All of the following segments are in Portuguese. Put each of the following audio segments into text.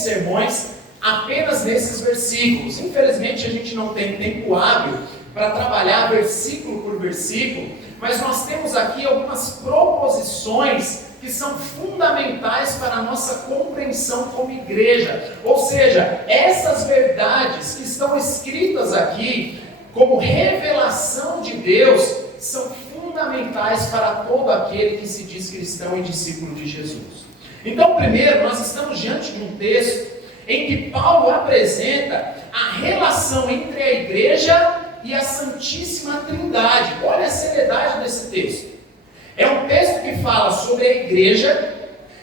sermões apenas nesses versículos. Infelizmente a gente não tem tempo hábil para trabalhar versículo por versículo, mas nós temos aqui algumas proposições que são fundamentais para a nossa compreensão como igreja. Ou seja, essas verdades que estão escritas aqui como revelação de Deus são fundamentais para todo aquele que se diz cristão e discípulo de Jesus. Então, primeiro, nós estamos diante de um texto em que Paulo apresenta a relação entre a igreja e a Santíssima Trindade. Olha a seriedade desse texto. É um texto que fala sobre a igreja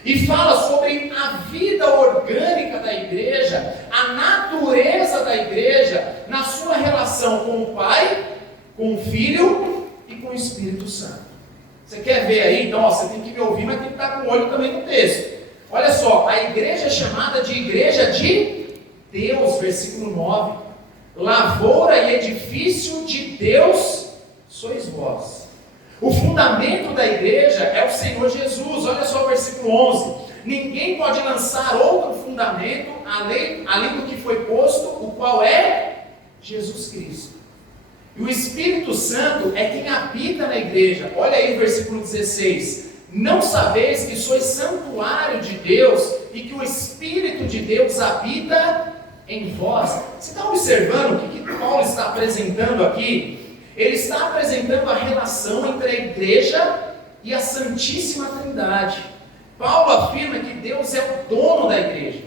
e fala sobre a vida orgânica da igreja, a natureza da igreja, na sua relação com o Pai, com o Filho e com o Espírito Santo. Você quer ver aí? Então, você tem que me ouvir, mas tem que estar com o olho também no texto. Olha só, a igreja é chamada de igreja de Deus, versículo 9. Lavoura e edifício de Deus sois vós. O fundamento da igreja é o Senhor Jesus. Olha só o versículo 11. Ninguém pode lançar outro fundamento além do que foi posto, o qual é Jesus Cristo. E o Espírito Santo é quem habita na igreja. Olha aí o versículo 16. Não sabeis que sois santuário de Deus e que o Espírito de Deus habita em vós? Você está observando o que Paulo está apresentando aqui? Ele está apresentando a relação entre a igreja e a Santíssima Trindade. Paulo afirma que Deus é o dono da igreja.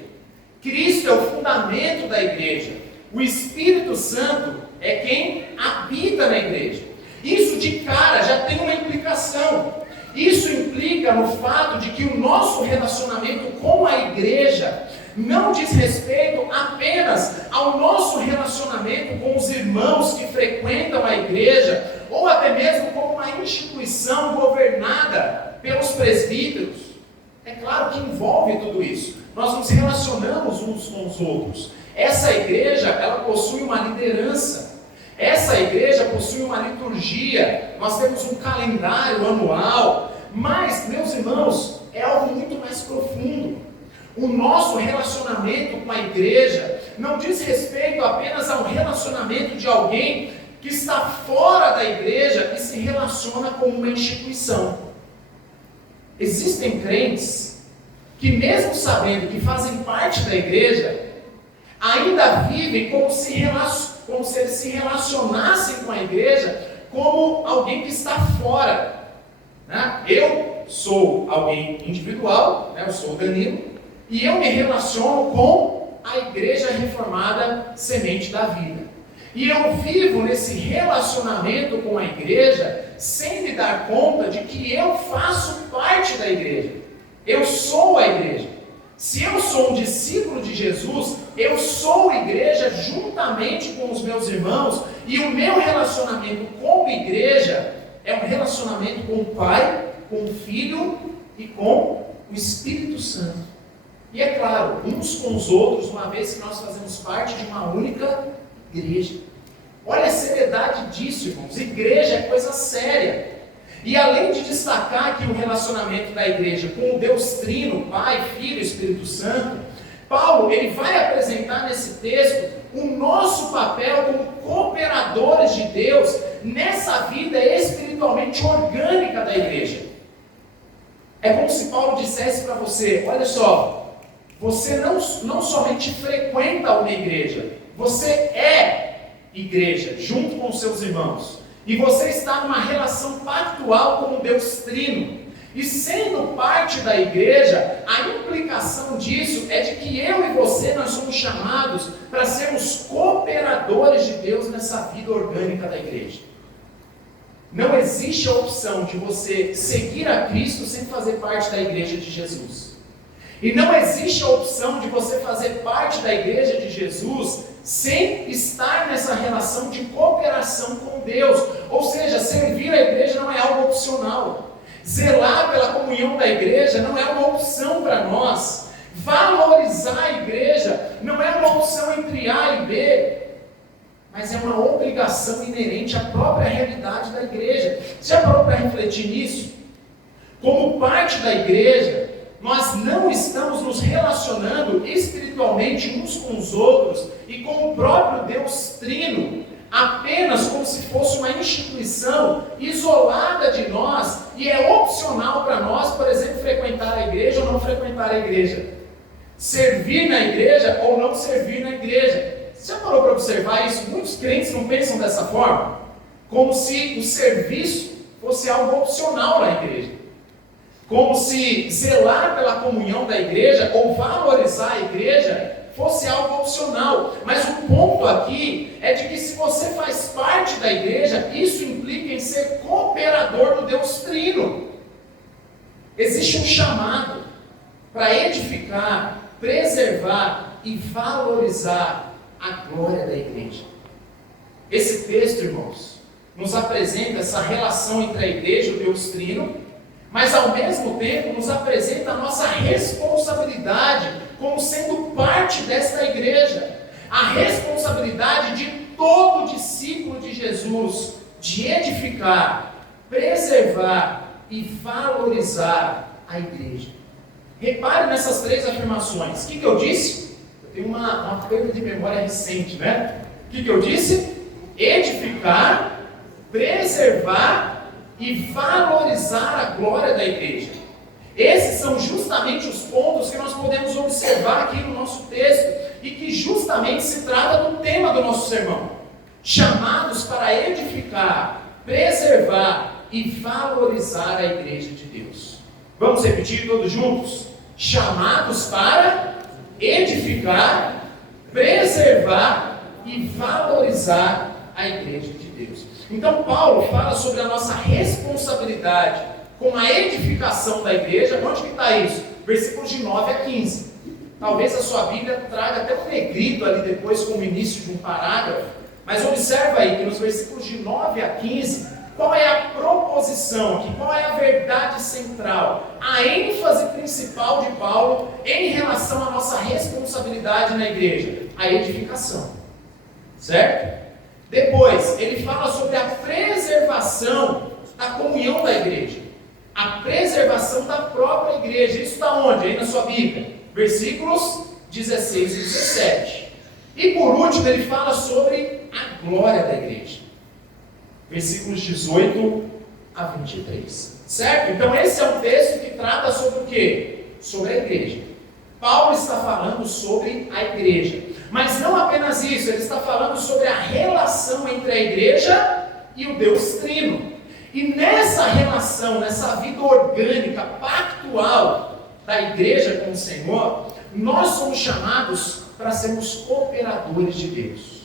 Cristo é o fundamento da igreja. O Espírito Santo é quem habita na igreja. Isso de cara já tem uma implicação. Isso implica no fato de que o nosso relacionamento com a igreja não diz respeito apenas ao nosso relacionamento com os irmãos que frequentam a igreja, ou até mesmo como uma instituição governada pelos presbíteros. É claro que envolve tudo isso. Nós nos relacionamos uns com os outros. Essa igreja, ela possui uma liderança. Essa igreja possui uma liturgia. Nós temos um calendário anual. Mas, meus irmãos, é algo muito mais profundo. O nosso relacionamento com a igreja não diz respeito apenas ao relacionamento de alguém que está fora da igreja e se relaciona com uma instituição. Existem crentes que, mesmo sabendo que fazem parte da igreja, ainda vivem como se eles se relacionassem com a igreja como alguém que está fora. Eu sou alguém individual, eu sou o Danilo, e eu me relaciono com a Igreja Reformada Semente da Vida. E eu vivo nesse relacionamento com a igreja sem me dar conta de que eu faço parte da igreja. Eu sou a igreja. Se eu sou um discípulo de Jesus, eu sou igreja juntamente com os meus irmãos, e o meu relacionamento como igreja é um relacionamento com o Pai, com o Filho e com o Espírito Santo. E é claro, uns com os outros, uma vez que nós fazemos parte de uma única igreja. Olha a seriedade disso, irmãos. Igreja é coisa séria. E além de destacar aqui o relacionamento da igreja com o Deus Trino, Pai, Filho e Espírito Santo, Paulo ele vai apresentar nesse texto o nosso papel como cooperadores de Deus nessa vida espiritualmente orgânica da igreja. É como se Paulo dissesse para você: olha só, você não somente frequenta uma igreja, você é igreja, junto com seus irmãos. E você está numa relação pactual com o Deus Trino. E sendo parte da igreja, a implicação disso é de que eu e você, nós somos chamados para sermos cooperadores de Deus nessa vida orgânica da igreja. Não existe a opção de você seguir a Cristo sem fazer parte da igreja de Jesus. E não existe a opção de você fazer parte da igreja de Jesus sem estar nessa relação de cooperação com Deus. Ou seja, servir a igreja não é algo opcional. Zelar pela comunhão da igreja não é uma opção para nós. Valorizar a igreja não é uma opção entre A e B, mas é uma obrigação inerente à própria realidade da igreja. Você já parou para refletir nisso? Como parte da igreja, nós não estamos nos relacionando espiritualmente uns com os outros e com o próprio Deus Trino, apenas como se fosse uma instituição isolada de nós e é opcional para nós, por exemplo, frequentar a igreja ou não frequentar a igreja, servir na igreja ou não servir na igreja. Você já parou para observar isso? Muitos crentes não pensam dessa forma, como se o serviço fosse algo opcional na igreja. Como se zelar pela comunhão da igreja ou valorizar a igreja fosse algo opcional. Mas o ponto aqui é de que se você faz parte da igreja, isso implica em ser cooperador do Deus Trino. Existe um chamado para edificar, preservar e valorizar a glória da igreja. Esse texto, irmãos, nos apresenta essa relação entre a igreja e o Deus Trino, mas ao mesmo tempo nos apresenta a nossa responsabilidade como sendo parte desta igreja. A responsabilidade de todo discípulo de Jesus de edificar, preservar e valorizar a igreja. Repare nessas três afirmações. O que eu disse? Eu tenho uma perda de memória recente, né? O que eu disse? Edificar, preservar e valorizar a glória da igreja. Esses são justamente os pontos que nós podemos observar aqui no nosso texto e que justamente se trata do tema do nosso sermão. Chamados para edificar, preservar e valorizar a igreja de Deus. Vamos repetir todos juntos? Chamados para edificar, preservar e valorizar a igreja de Deus. Então Paulo fala sobre a nossa responsabilidade com a edificação da igreja. Onde que está isso? Versículos de 9 a 15. Talvez a sua Bíblia traga até um negrito ali depois como início de um parágrafo, mas observa aí que nos versículos de 9 a 15, qual é a proposição aqui? Qual é a verdade central? A ênfase principal de Paulo em relação à nossa responsabilidade na igreja? A edificação. Certo? Depois, ele fala sobre a preservação da comunhão da igreja. A preservação da própria igreja. Isso está onde? Aí na sua Bíblia. Versículos 16 e 17. E por último, ele fala sobre a glória da igreja. Versículos 18 a 23. Certo? Então esse é um texto que trata sobre o quê? Sobre a igreja. Paulo está falando sobre a igreja. Mas não apenas isso, ele está falando sobre a relação entre a igreja e o Deus Trino. E nessa relação, nessa vida orgânica, pactual da igreja com o Senhor, nós somos chamados para sermos cooperadores de Deus.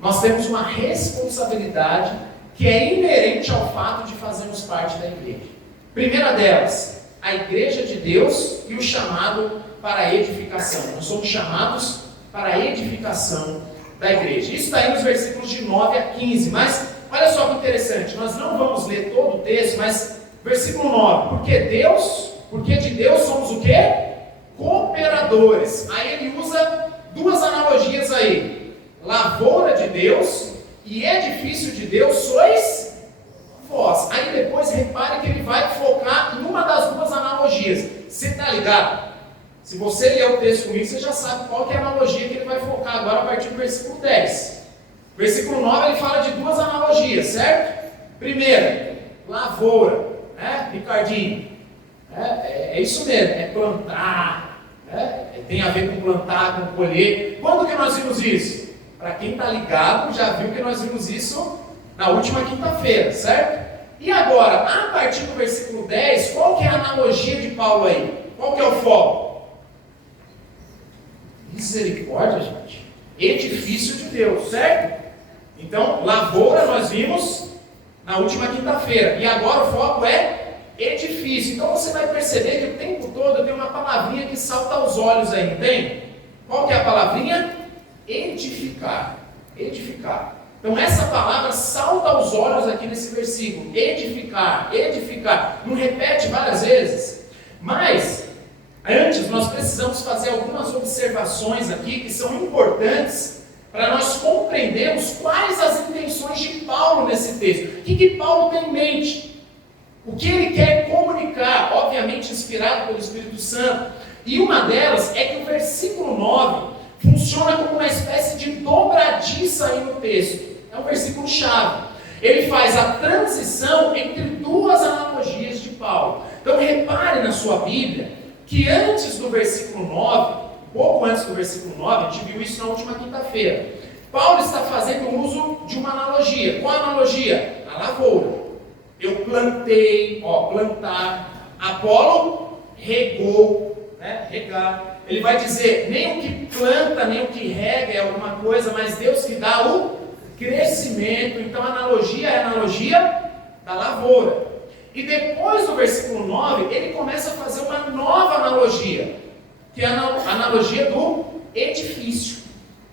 Nós temos uma responsabilidade que é inerente ao fato de fazermos parte da igreja. Primeira delas, a igreja de Deus e o chamado para a edificação. Nós somos chamados para a edificação da igreja. Isso está aí nos versículos de 9 a 15. Mas olha só que interessante, nós não vamos ler todo o texto, mas versículo 9. Porque de Deus somos o quê? Cooperadores. Aí ele usa duas analogias aí. Lavoura de Deus e edifício de Deus sois vós. Aí depois repare que ele vai focar em uma das duas analogias. Você está ligado? Se você ler o texto comigo, você já sabe qual que é a analogia que ele vai focar agora a partir do versículo 10. Versículo 9 ele fala de duas analogias, certo? Primeira, lavoura, né? Ricardinho, é isso mesmo, é plantar, tem a ver com plantar, com colher. Quando que nós vimos isso? Para quem está ligado, já viu que nós vimos isso na última quinta-feira, certo? E agora, a partir do versículo 10, qual que é a analogia de Paulo aí? Qual que é o foco? Misericórdia, gente. Edifício de Deus, certo? Então, lavoura nós vimos na última quinta-feira. E agora o foco é edifício. Então você vai perceber que o tempo todo tem uma palavrinha que salta aos olhos aí, não tem? Qual que é a palavrinha? Edificar. Edificar. Então essa palavra salta aos olhos aqui nesse versículo. Edificar, edificar. Não repete várias vezes. Mas antes, nós precisamos fazer algumas observações aqui que são importantes para nós compreendermos quais as intenções de Paulo nesse texto. O que Paulo tem em mente? O que ele quer comunicar comunicar, obviamente inspirado pelo Espírito Santo. E uma delas é que o versículo 9 funciona como uma espécie de dobradiça aí no texto. É um versículo chave. Ele faz a transição entre duas analogias de Paulo. Então repare na sua Bíblia que antes do versículo 9, pouco antes do versículo 9, a gente viu isso na última quinta-feira, Paulo está fazendo uso de uma analogia. Qual a analogia? A lavoura. Eu plantei, plantar. Apolo regou, regar. Ele vai dizer, nem o que planta, nem o que rega é alguma coisa, mas Deus que dá o crescimento. Então a analogia é a analogia da lavoura. E depois do versículo 9, ele começa a fazer uma nova analogia, que é a analogia do edifício.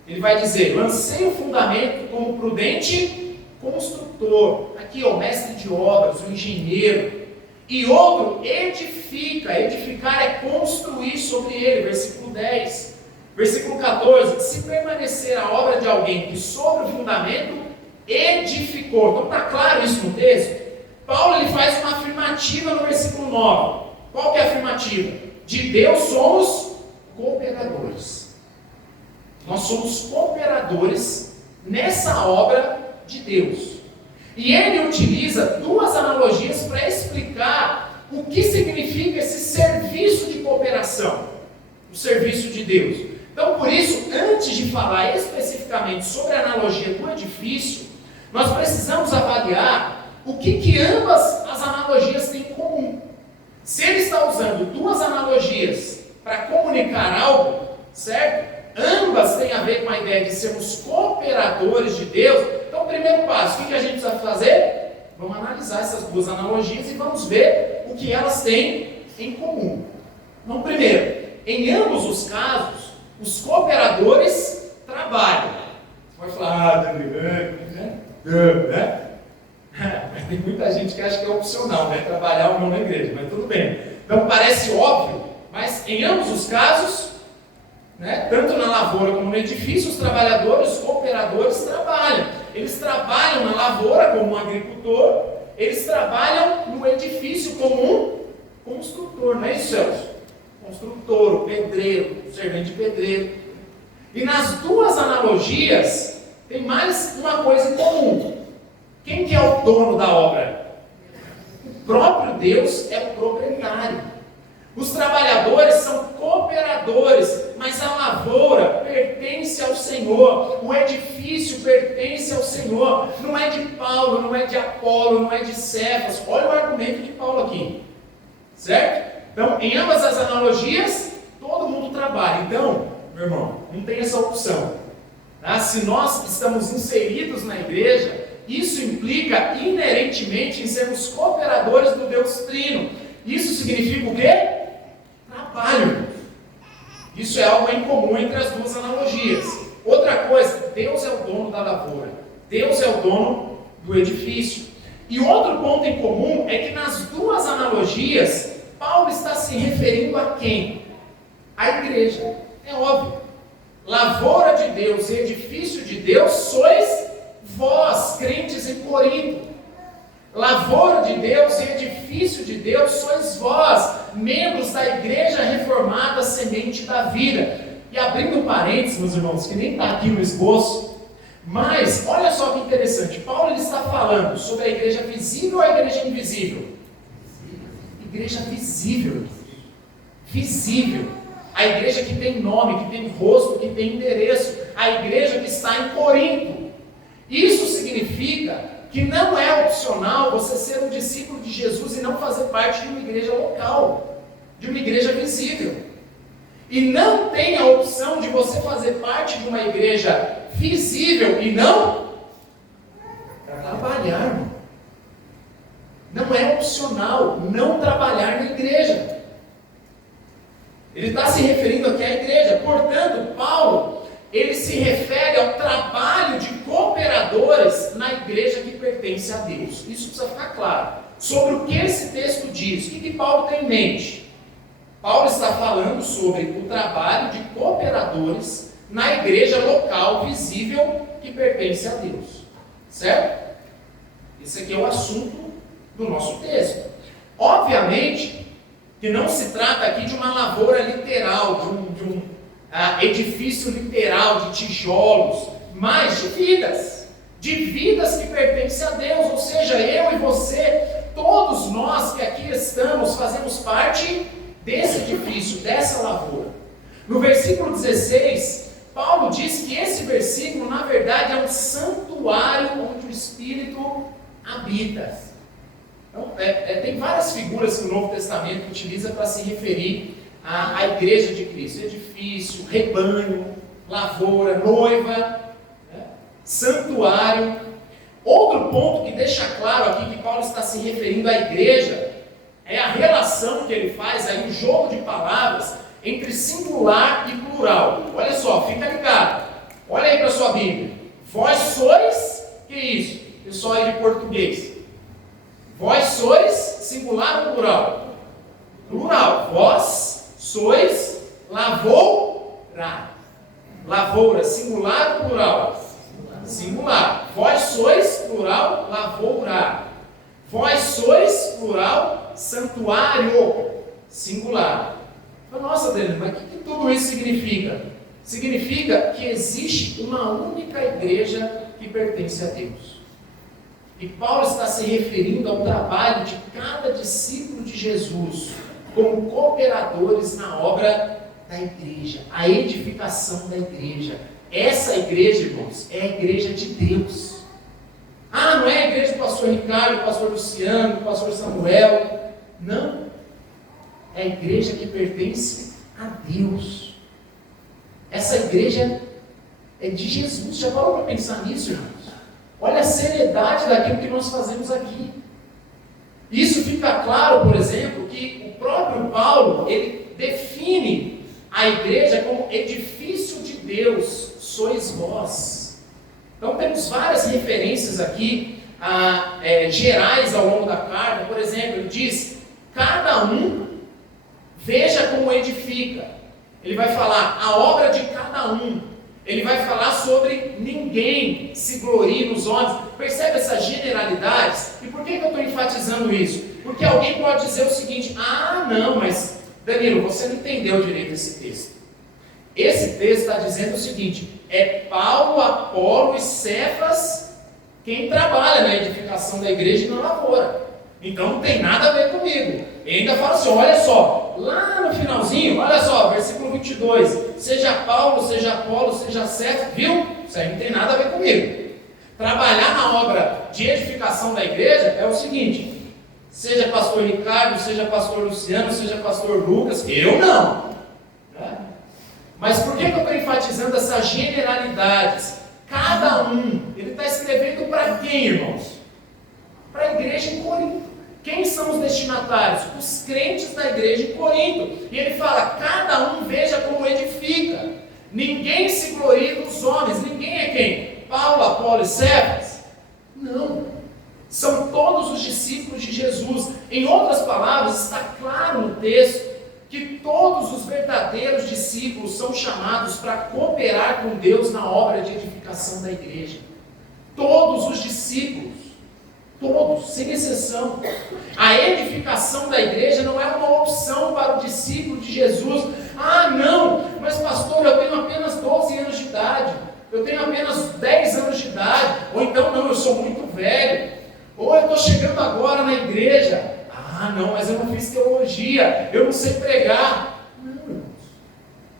Ele vai dizer, lancei o fundamento como prudente construtor. Aqui, o mestre de obras, o engenheiro. E outro edifica. Edificar é construir sobre ele. Versículo 10. Versículo 14. Se permanecer a obra de alguém que sobre o fundamento edificou. Então está claro isso no texto? Paulo ele faz uma afirmativa no versículo 9. Qual que é a afirmativa? De Deus somos cooperadores. Nós somos cooperadores nessa obra de Deus. E ele utiliza duas analogias para explicar o que significa esse serviço de cooperação, o serviço de Deus. Então, por isso, antes de falar especificamente sobre a analogia do edifício, nós precisamos avaliar o que ambas as analogias têm em comum. Se ele está usando duas analogias para comunicar algo, certo? Ambas têm a ver com a ideia de sermos cooperadores de Deus. Então, o primeiro passo, o que a gente precisa fazer? Vamos analisar essas duas analogias e vamos ver o que elas têm em comum. Então, primeiro, em ambos os casos, os cooperadores trabalham. Você pode falar, né? Tem muita gente que acha que é opcional, trabalhar ou não na igreja, mas tudo bem. Então, parece óbvio, mas em ambos os casos, tanto na lavoura como no edifício, os trabalhadores, os cooperadores trabalham. Eles trabalham na lavoura como um agricultor, eles trabalham no edifício como um construtor, não é isso, Celso? Construtor, o pedreiro, o servente de pedreiro. E nas duas analogias, tem mais uma coisa em comum. Quem que é o dono da obra? O próprio Deus é o proprietário. Os trabalhadores são cooperadores, mas a lavoura pertence ao Senhor, o edifício pertence ao Senhor, não é de Paulo, não é de Apolo, não é de Cefas. Olha o argumento de Paulo aqui, certo? Então, em ambas as analogias, todo mundo trabalha. Então, meu irmão, não tem essa opção. Tá? Se nós estamos inseridos na igreja, isso implica inerentemente em sermos cooperadores do Deus Trino. Isso significa o quê? Trabalho. Isso é algo em comum entre as duas analogias. Outra coisa, Deus é o dono da lavoura. Deus é o dono do edifício. E outro ponto em comum é que nas duas analogias, Paulo está se referindo a quem? A igreja. É óbvio. Lavoura de Deus e edifício de Deus sois vós, crentes em Corinto. Lavoura de Deus e edifício de Deus sois vós, membros da igreja reformada, semente da vida. E abrindo parênteses, meus irmãos, que nem está aqui no esboço, mas olha só que interessante, Paulo ele está falando sobre a igreja visível ou a igreja invisível? Igreja visível. Visível. A igreja que tem nome, que tem rosto, que tem endereço. A igreja que está em Corinto. Isso significa que não é opcional você ser um discípulo de Jesus e não fazer parte de uma igreja local, de uma igreja visível. E não tem a opção de você fazer parte de uma igreja visível e não trabalhar, irmão. Não é opcional não trabalhar na igreja. Ele está se referindo aqui à igreja. Portanto, Paulo, ele se refere ao trabalho de cooperadores na igreja que pertence a Deus. Isso precisa ficar claro. Sobre o que esse texto diz, o que Paulo tem em mente? Paulo está falando sobre o trabalho de cooperadores na igreja local, visível, que pertence a Deus. Certo? Esse aqui é o assunto do nosso texto. Obviamente que não se trata aqui de uma lavoura literal, de um edifício literal, de tijolos, mas de vidas que pertencem a Deus, ou seja, eu e você, todos nós que aqui estamos, fazemos parte desse edifício, dessa lavoura. No versículo 16, Paulo diz que esse versículo, na verdade, é um santuário onde o Espírito habita. Então, tem várias figuras que o Novo Testamento utiliza para se referir à igreja de Cristo: edifício, rebanho, lavoura, noiva, santuário. Outro ponto que deixa claro aqui que Paulo está se referindo à igreja é a relação que ele faz aí, o jogo de palavras entre singular e plural. Olha só, fica ligado. Olha aí para a sua Bíblia. Vós sois, que isso? Pessoal aí de português. Vós sois, singular ou plural? Plural. Vós sois lavoura. Lavoura, singular ou plural? Singular. Vós sois, plural, lavoura. Vós sois, plural, santuário, singular. Nossa, Daniel, mas o que tudo isso significa? Significa que existe uma única igreja que pertence a Deus. E Paulo está se referindo ao trabalho de cada discípulo de Jesus como cooperadores na obra da igreja, a edificação da igreja. Essa igreja, irmãos, é a igreja de Deus. Ah, não é a igreja do pastor Ricardo, do pastor Luciano, do pastor Samuel. Não. É a igreja que pertence a Deus. Essa igreja é de Jesus. Já parou para pensar nisso, irmãos? Olha a seriedade daquilo que nós fazemos aqui. Isso fica claro, por exemplo, que o próprio Paulo, ele define a igreja como edifício de Deus, sois vós. Então temos várias referências aqui, gerais ao longo da carta. Por exemplo, ele diz, cada um veja como edifica. Ele vai falar a obra de cada um. Ele vai falar sobre ninguém se glorie nos homens. Percebe essas generalidades? E por que eu estou enfatizando isso? Porque alguém pode dizer o seguinte: ah, não, mas Danilo, você não entendeu direito esse texto. Esse texto está dizendo o seguinte: é Paulo, Apolo e Cefas quem trabalha na edificação da igreja e na lavoura. Então não tem nada a ver comigo. Ele ainda fala assim, olha só, lá no finalzinho, olha só, versículo 22, seja Paulo, seja Apolo, seja Cefas, viu? Isso aí não tem nada a ver comigo. Trabalhar na obra de edificação da igreja é o seguinte: seja pastor Ricardo, seja pastor Luciano, seja pastor Lucas, eu não. Mas por que eu estou enfatizando essas generalidades? Cada um, ele está escrevendo para quem, irmãos? Para a igreja em Corinto. Quem são os destinatários? Os crentes da igreja em Corinto. E ele fala, cada um veja como edifica. Ninguém se glorie dos homens. Ninguém é quem? Paulo, Apolo e Cefas? Não. São todos os discípulos de Jesus. Em outras palavras, está claro no texto que todos os verdadeiros discípulos são chamados para cooperar com Deus na obra de edificação da igreja. Todos os discípulos. Todos, sem exceção. A edificação da igreja não é uma opção para o discípulo de Jesus. Ah, não, mas pastor, eu tenho apenas 12 anos de idade. Eu tenho apenas 10 anos de idade. Ou então, não, eu sou muito velho. Ou eu estou chegando agora na igreja. Ah, não, mas eu não fiz teologia. Eu não sei pregar. Não, irmãos.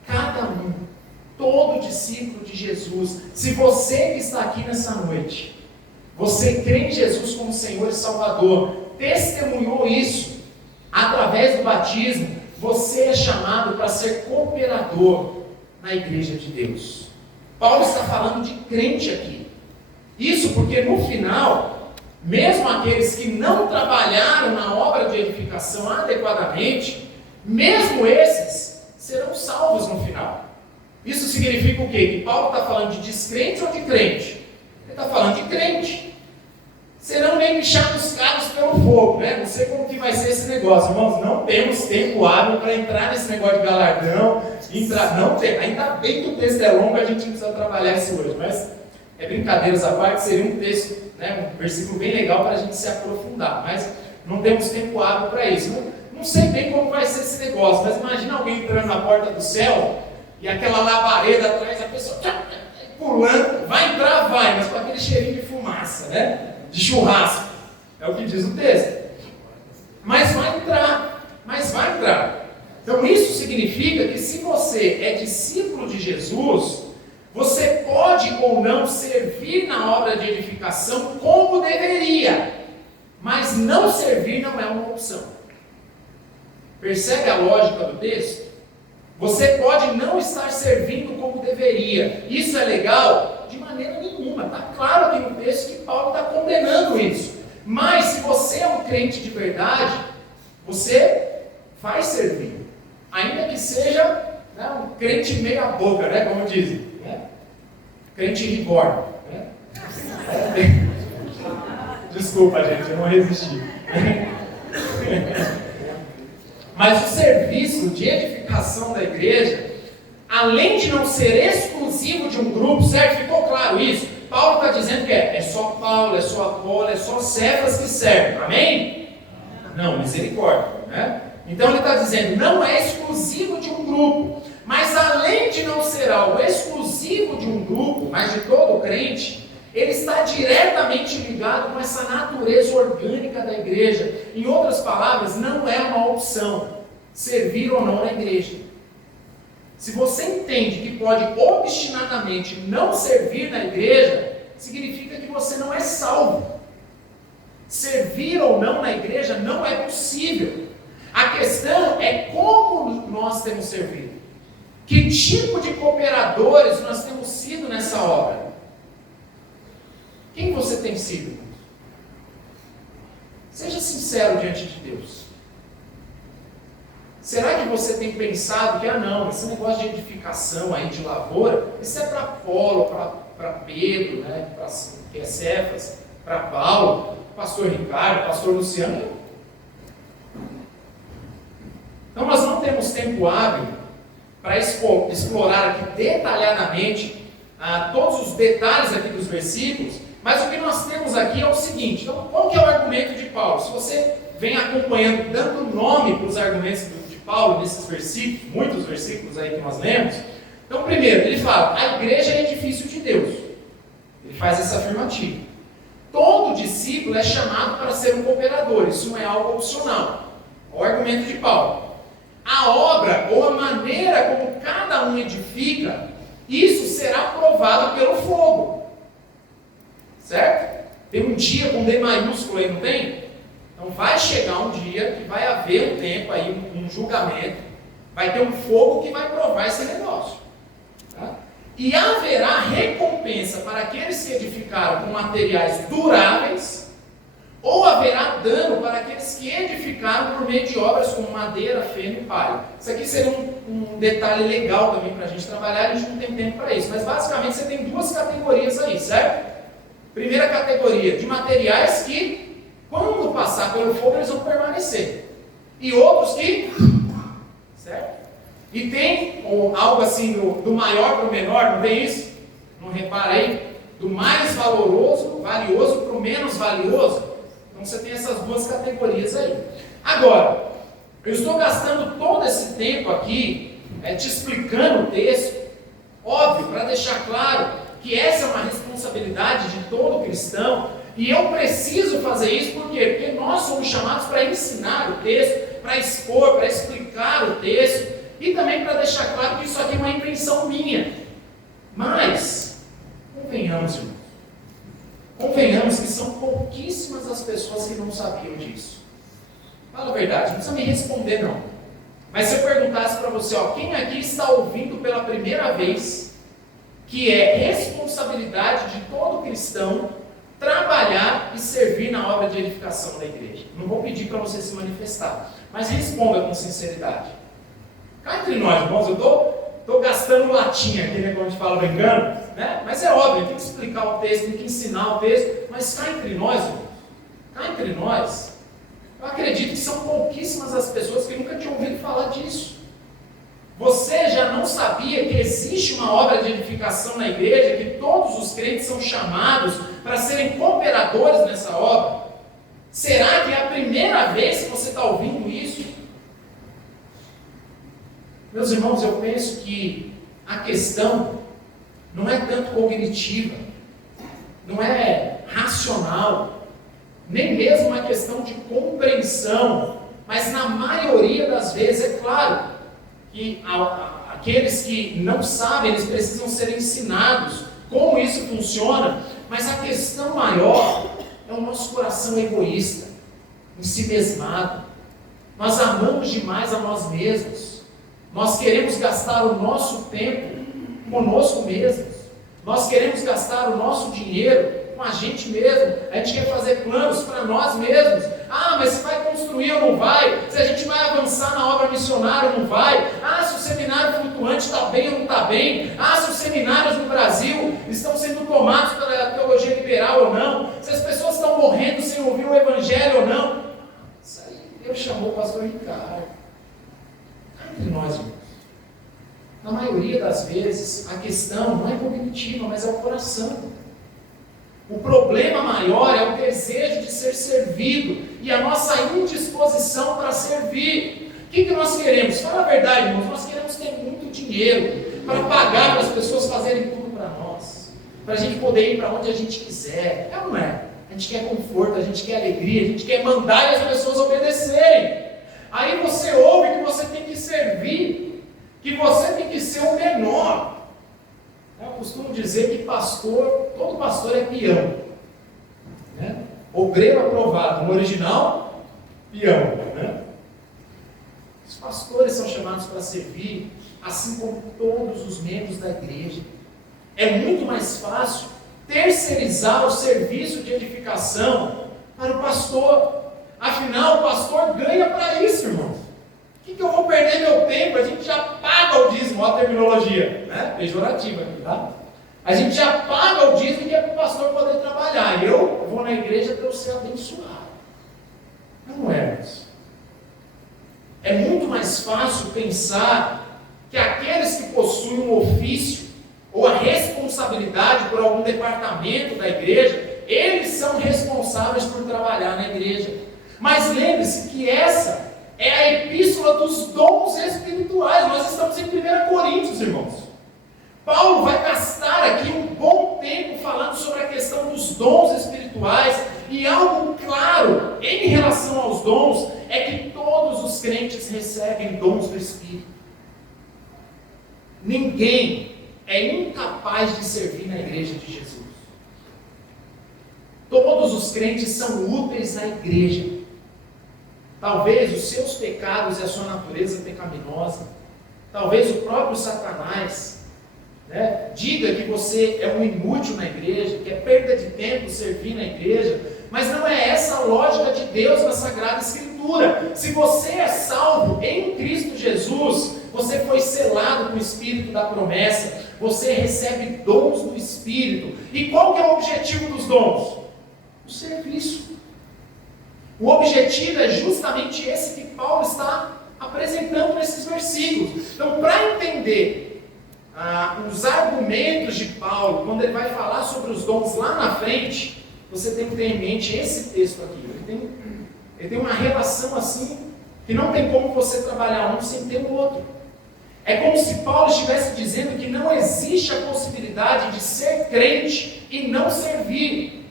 Cada um, todo discípulo de Jesus. Se você que está aqui nessa noite, você crê em Jesus como Senhor e Salvador, testemunhou isso através do batismo, você é chamado para ser cooperador na igreja de Deus. Paulo está falando de crente aqui. Isso porque no final, mesmo aqueles que não trabalharam na obra de edificação adequadamente, mesmo esses serão salvos no final. Isso significa o quê? Que Paulo está falando de descrente ou de crente? Ele está falando de crente. Serão nem bichados caros pelo fogo, né? Não sei como que vai ser esse negócio, irmãos. Não temos tempo hábil para entrar nesse negócio de galardão. Não tem. Ainda bem que o texto é longo, a gente não precisa trabalhar isso hoje. Mas brincadeiras à parte, seria um texto, né, um versículo bem legal para a gente se aprofundar. Mas Não temos tempo hábil para isso. Não sei bem como vai ser esse negócio, mas imagina alguém entrando na porta do céu e aquela labareda atrás, a pessoa pulando, vai entrar, vai, mas com aquele cheirinho de fumaça, né? De churrasco. É o que diz o texto. Mas vai entrar. Então isso significa que se você é discípulo de Jesus, você pode ou não servir na obra de edificação como deveria, mas não servir não é uma opção. Percebe a lógica do texto? Você pode não estar servindo como deveria. Isso é legal? De maneira nenhuma. Está claro aqui no texto que Paulo está condenando isso. Mas se você é um crente de verdade, você vai servir. Ainda que seja, né, um crente meia boca, né, como dizem. Né? Crente reborn. Né? Desculpa, gente, eu não resisti. Mas o serviço de edificação da igreja, além de não ser exclusivo de um grupo, certo? Ficou claro isso? Paulo está dizendo que é só Paulo, é só Apolo, é só Cefas que servem. Amém? Não, misericórdia. Né? Então ele está dizendo, não é exclusivo de um grupo. Mas além de não ser algo exclusivo de um grupo, mas de todo crente, ele está diretamente ligado com essa natureza orgânica da igreja. Em outras palavras, não é uma opção servir ou não na igreja. Se você entende que pode obstinadamente não servir na igreja, significa que você não é salvo. Servir ou não na igreja não é possível. A questão é como nós temos servido. Que tipo de cooperadores nós temos sido nessa obra? Quem você tem sido? Seja sincero diante de Deus. Será que você tem pensado que, não, esse negócio de edificação aí, de lavoura, isso é para Apolo, para Pedro, né, que é Cefas, para Paulo, pastor Ricardo, pastor Luciano? Então nós não temos tempo hábil para explorar aqui detalhadamente todos os detalhes aqui dos versículos, mas o que nós temos aqui é o seguinte. Então, qual que é o argumento de Paulo? Se você vem acompanhando, dando nome para os argumentos de Paulo nesses versículos, muitos versículos aí que nós lemos. Então, primeiro, ele fala, a igreja é edifício de Deus. Ele faz essa afirmativa. Todo discípulo é chamado para ser um cooperador, isso não é algo opcional. É o argumento de Paulo. A obra ou a maneira como cada um edifica, isso será provado pelo fogo. Certo? Tem um dia com D maiúsculo aí, não tem? Então vai chegar um dia que vai haver um tempo aí, um julgamento, vai ter um fogo que vai provar esse negócio. Tá? E haverá recompensa para aqueles que edificaram com materiais duráveis, ou haverá dano para aqueles que edificaram por meio de obras como madeira, feno e palha. Isso aqui seria um detalhe legal também para a gente trabalhar, a gente não tem tempo para isso. Mas basicamente você tem duas categorias aí, certo? Primeira categoria, de materiais que, quando passar pelo fogo, eles vão permanecer. E outros que... Certo? E tem algo assim, do maior para o menor, não tem isso? Não repara aí? Do mais valioso para o menos valioso. Então você tem essas duas categorias aí. Agora, eu estou gastando todo esse tempo aqui, te explicando o texto, óbvio, para deixar claro que essa é uma responsabilidade de todo cristão, e eu preciso fazer isso, por quê? Porque nós somos chamados para ensinar o texto, para expor, para explicar o texto, e também para deixar claro que isso aqui é uma invenção minha. Mas, convenhamos, irmãos, convenhamos que são pouquíssimas as pessoas que não sabiam disso. Fala a verdade, não precisa me responder não. Mas se eu perguntasse para você, quem aqui está ouvindo pela primeira vez que é responsabilidade de todo cristão trabalhar e servir na obra de edificação da igreja? Não vou pedir para você se manifestar, mas responda com sinceridade. Cá entre nós, irmãos, eu estou gastando latinha aqui, né, como a gente fala brincando, né? Mas é óbvio, tem que explicar o texto, tem que ensinar o texto, mas cá entre nós, irmãos, cá entre nós, eu acredito que são pouquíssimas as pessoas que nunca tinham ouvido falar disso. Você já não sabia que existe uma obra de edificação na igreja, que todos os crentes são chamados para serem cooperadores nessa obra? Será que é a primeira vez que você está ouvindo isso? Meus irmãos, eu penso que a questão não é tanto cognitiva, não é racional, nem mesmo uma questão de compreensão, mas na maioria das vezes, é claro, que aqueles que não sabem, eles precisam ser ensinados como isso funciona, mas a questão maior é o nosso coração egoísta, ensimesmado. Nós amamos demais a nós mesmos. Nós queremos gastar o nosso tempo conosco mesmos. Nós queremos gastar o nosso dinheiro com a gente mesmo. A gente quer fazer planos para nós mesmos. Ah, mas se vai construir ou não vai? Se a gente vai avançar na obra missionária ou não vai? Ah, se o seminário flutuante está bem ou não está bem? Ah, se os seminários no Brasil estão sendo tomados pela teologia liberal ou não? Se as pessoas estão morrendo sem ouvir o evangelho ou não? Isso aí Deus chamou o pastor Ricardo. Entre nós, irmãos. Na maioria das vezes, a questão não é cognitiva, mas é o coração. O problema maior é o desejo de ser servido e a nossa indisposição para servir. O que nós queremos? Fala a verdade, irmãos. Nós queremos ter muito dinheiro para pagar para as pessoas fazerem tudo para nós, para a gente poder ir para onde a gente quiser. É ou não é? A gente quer conforto, a gente quer alegria, a gente quer mandar e as pessoas obedecerem. Aí você ouve que você tem que servir, que você tem que ser o menor. Eu costumo dizer que todo pastor é peão, né? Obreiro aprovado, no original, peão, né? Os pastores são chamados para servir, assim como todos os membros da igreja. É muito mais fácil terceirizar o serviço de edificação para o pastor. Afinal, o pastor ganha para isso, irmãos. O que eu vou perder meu tempo? A gente já paga o dízimo, olha a terminologia, né? Pejorativa aqui, tá? A gente já paga o dízimo que é para o pastor poder trabalhar. Eu vou na igreja para eu ser abençoado. Não é, irmãos. É muito mais fácil pensar que aqueles que possuem um ofício ou a responsabilidade por algum departamento da igreja, eles são responsáveis por trabalhar na igreja. Mas lembre-se que essa é a epístola dos dons espirituais. Nós estamos em 1 Coríntios, irmãos. Paulo vai gastar aqui um bom tempo falando sobre a questão dos dons espirituais, e algo claro em relação aos dons é que todos os crentes recebem dons do Espírito. Ninguém é incapaz de servir na igreja de Jesus. Todos os crentes são úteis na igreja. Talvez os seus pecados e a sua natureza pecaminosa, talvez o próprio Satanás, né, diga que você é um inútil na igreja, que é perda de tempo servir na igreja, mas não é essa a lógica de Deus na Sagrada Escritura. Se você é salvo em Cristo Jesus, você foi selado com o Espírito da promessa, você recebe dons do Espírito. E qual que é o objetivo dos dons? O serviço. O objetivo é justamente esse que Paulo está apresentando nesses versículos. Então, para entender os argumentos de Paulo, quando ele vai falar sobre os dons lá na frente, você tem que ter em mente esse texto aqui. Ele tem uma relação assim, que não tem como você trabalhar um sem ter o outro. É como se Paulo estivesse dizendo que não existe a possibilidade de ser crente e não servir.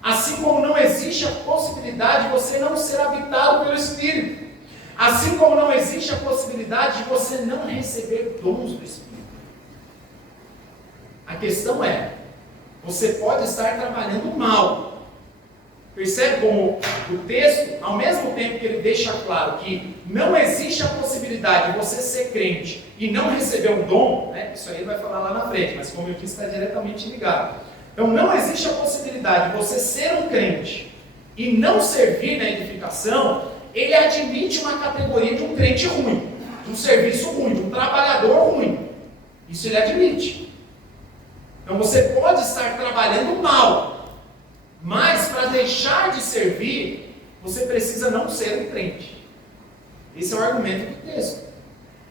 Assim como não existe a possibilidade de você não ser habitado pelo Espírito. Assim como não existe a possibilidade de você não receber dons do Espírito. A questão é, você pode estar trabalhando mal. Percebe como o texto, ao mesmo tempo que ele deixa claro que não existe a possibilidade de você ser crente e não receber um dom, né? Isso aí ele vai falar lá na frente, mas como eu disse, está diretamente ligado. Então não existe a possibilidade de você ser um crente e não servir na edificação. Ele admite uma categoria de um crente ruim, de um serviço ruim, de um trabalhador ruim. Isso ele admite. Então você pode estar trabalhando mal, mas para deixar de servir, você precisa não ser um crente. Esse é o argumento do texto.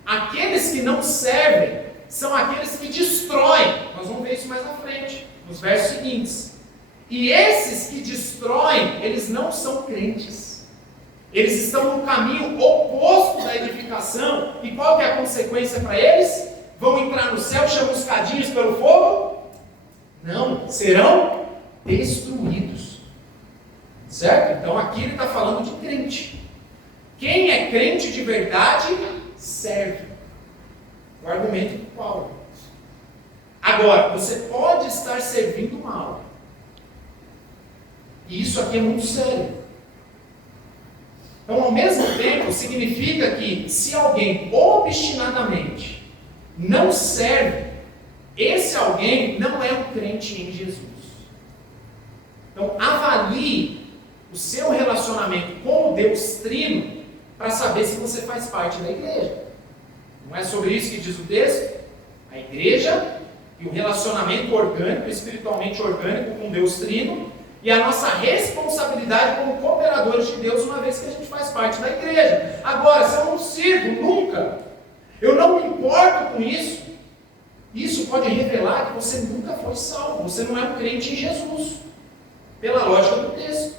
Aqueles que não servem são aqueles que destroem. Nós vamos ver isso mais na frente, nos versos seguintes. E esses que destroem, eles não são crentes. Eles estão no caminho oposto da edificação. E qual que é a consequência para eles? Vão entrar no céu chamuscadinhos pelo fogo? Não, serão destruídos. Certo? Então aqui ele está falando de crente. Quem é crente de verdade, serve. O argumento do Paulo. Agora, você pode estar servindo mal. E isso aqui é muito sério. Então, ao mesmo tempo, significa que se alguém obstinadamente não serve, esse alguém não é um crente em Jesus. Então, avalie o seu relacionamento com o Deus Trino para saber se você faz parte da igreja. Não é sobre isso que diz o texto? A igreja e o relacionamento orgânico, espiritualmente orgânico com Deus Trino, e a nossa responsabilidade como cooperadores de Deus, uma vez que a gente faz parte da igreja. Agora, se eu não sirvo nunca, eu não me importo com isso, isso pode revelar que você nunca foi salvo, você não é um crente em Jesus, pela lógica do texto.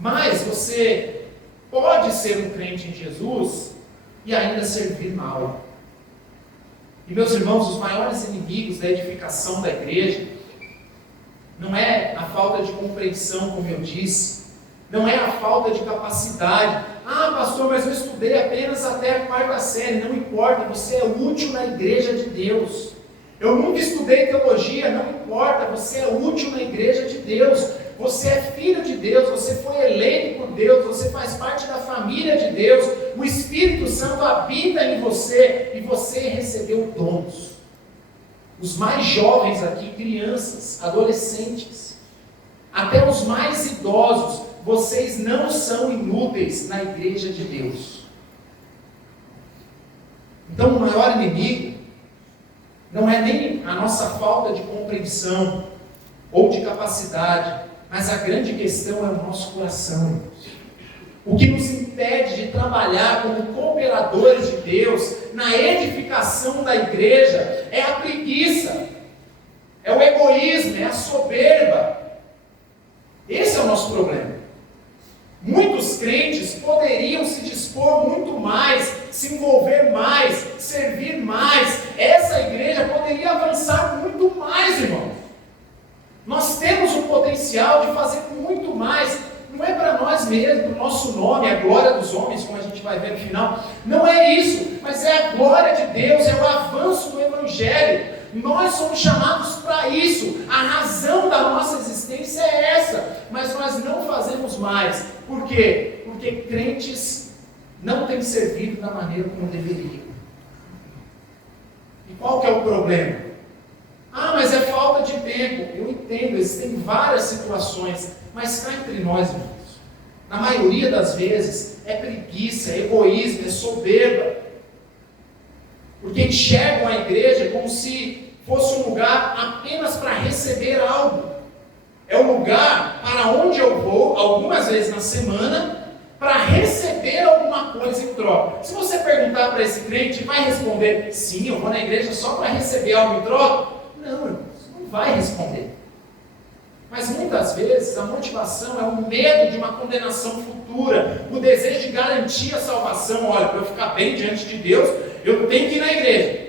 Mas você pode ser um crente em Jesus e ainda servir mal. E meus irmãos, os maiores inimigos da edificação da igreja não é a falta de compreensão, como eu disse, não é a falta de capacidade. Ah, pastor, mas eu estudei apenas até a 4ª série. Não importa, você é útil na igreja de Deus. Eu nunca estudei teologia, não importa, você é útil na igreja de Deus. Você é filho de Deus, você foi eleito por Deus, você faz parte da família de Deus. O Espírito Santo habita em você e você recebeu dons. Os mais jovens aqui, crianças, adolescentes, até os mais idosos, vocês não são inúteis na igreja de Deus. Então o maior inimigo não é nem a nossa falta de compreensão ou de capacidade, mas a grande questão é o nosso coração, irmãos. O que nos impede de trabalhar como cooperadores de Deus na edificação da igreja é a preguiça, é o egoísmo, é a soberba. Esse é o nosso problema. Muitos crentes poderiam se dispor muito mais, se envolver mais, servir mais. Essa igreja poderia avançar muito mais, irmãos. Nós temos o potencial de fazer muito mais. Não é para nós mesmos, o nosso nome, a glória dos homens, como a gente vai ver no final. Não é isso, mas é a glória de Deus, é o avanço do Evangelho. Nós somos chamados para isso. A razão da nossa existência é essa. Mas nós não fazemos mais. Por quê? Porque crentes não têm servido da maneira como deveriam. E qual que é o problema? Ah, mas é falta de tempo. Eu entendo, existem várias situações. Mas cá entre nós, irmãos, na maioria das vezes, é preguiça, é egoísmo, é soberba. Porque enxergam a igreja como se fosse um lugar apenas para receber algo. É o lugar para onde eu vou, algumas vezes na semana, para receber alguma coisa em troca. Se você perguntar para esse crente, vai responder, sim, eu vou na igreja só para receber algo em troca? Não, irmãos, não vai responder. Mas muitas vezes a motivação é o medo de uma condenação futura, o desejo de garantir a salvação. Olha, para eu ficar bem diante de Deus, eu tenho que ir na igreja.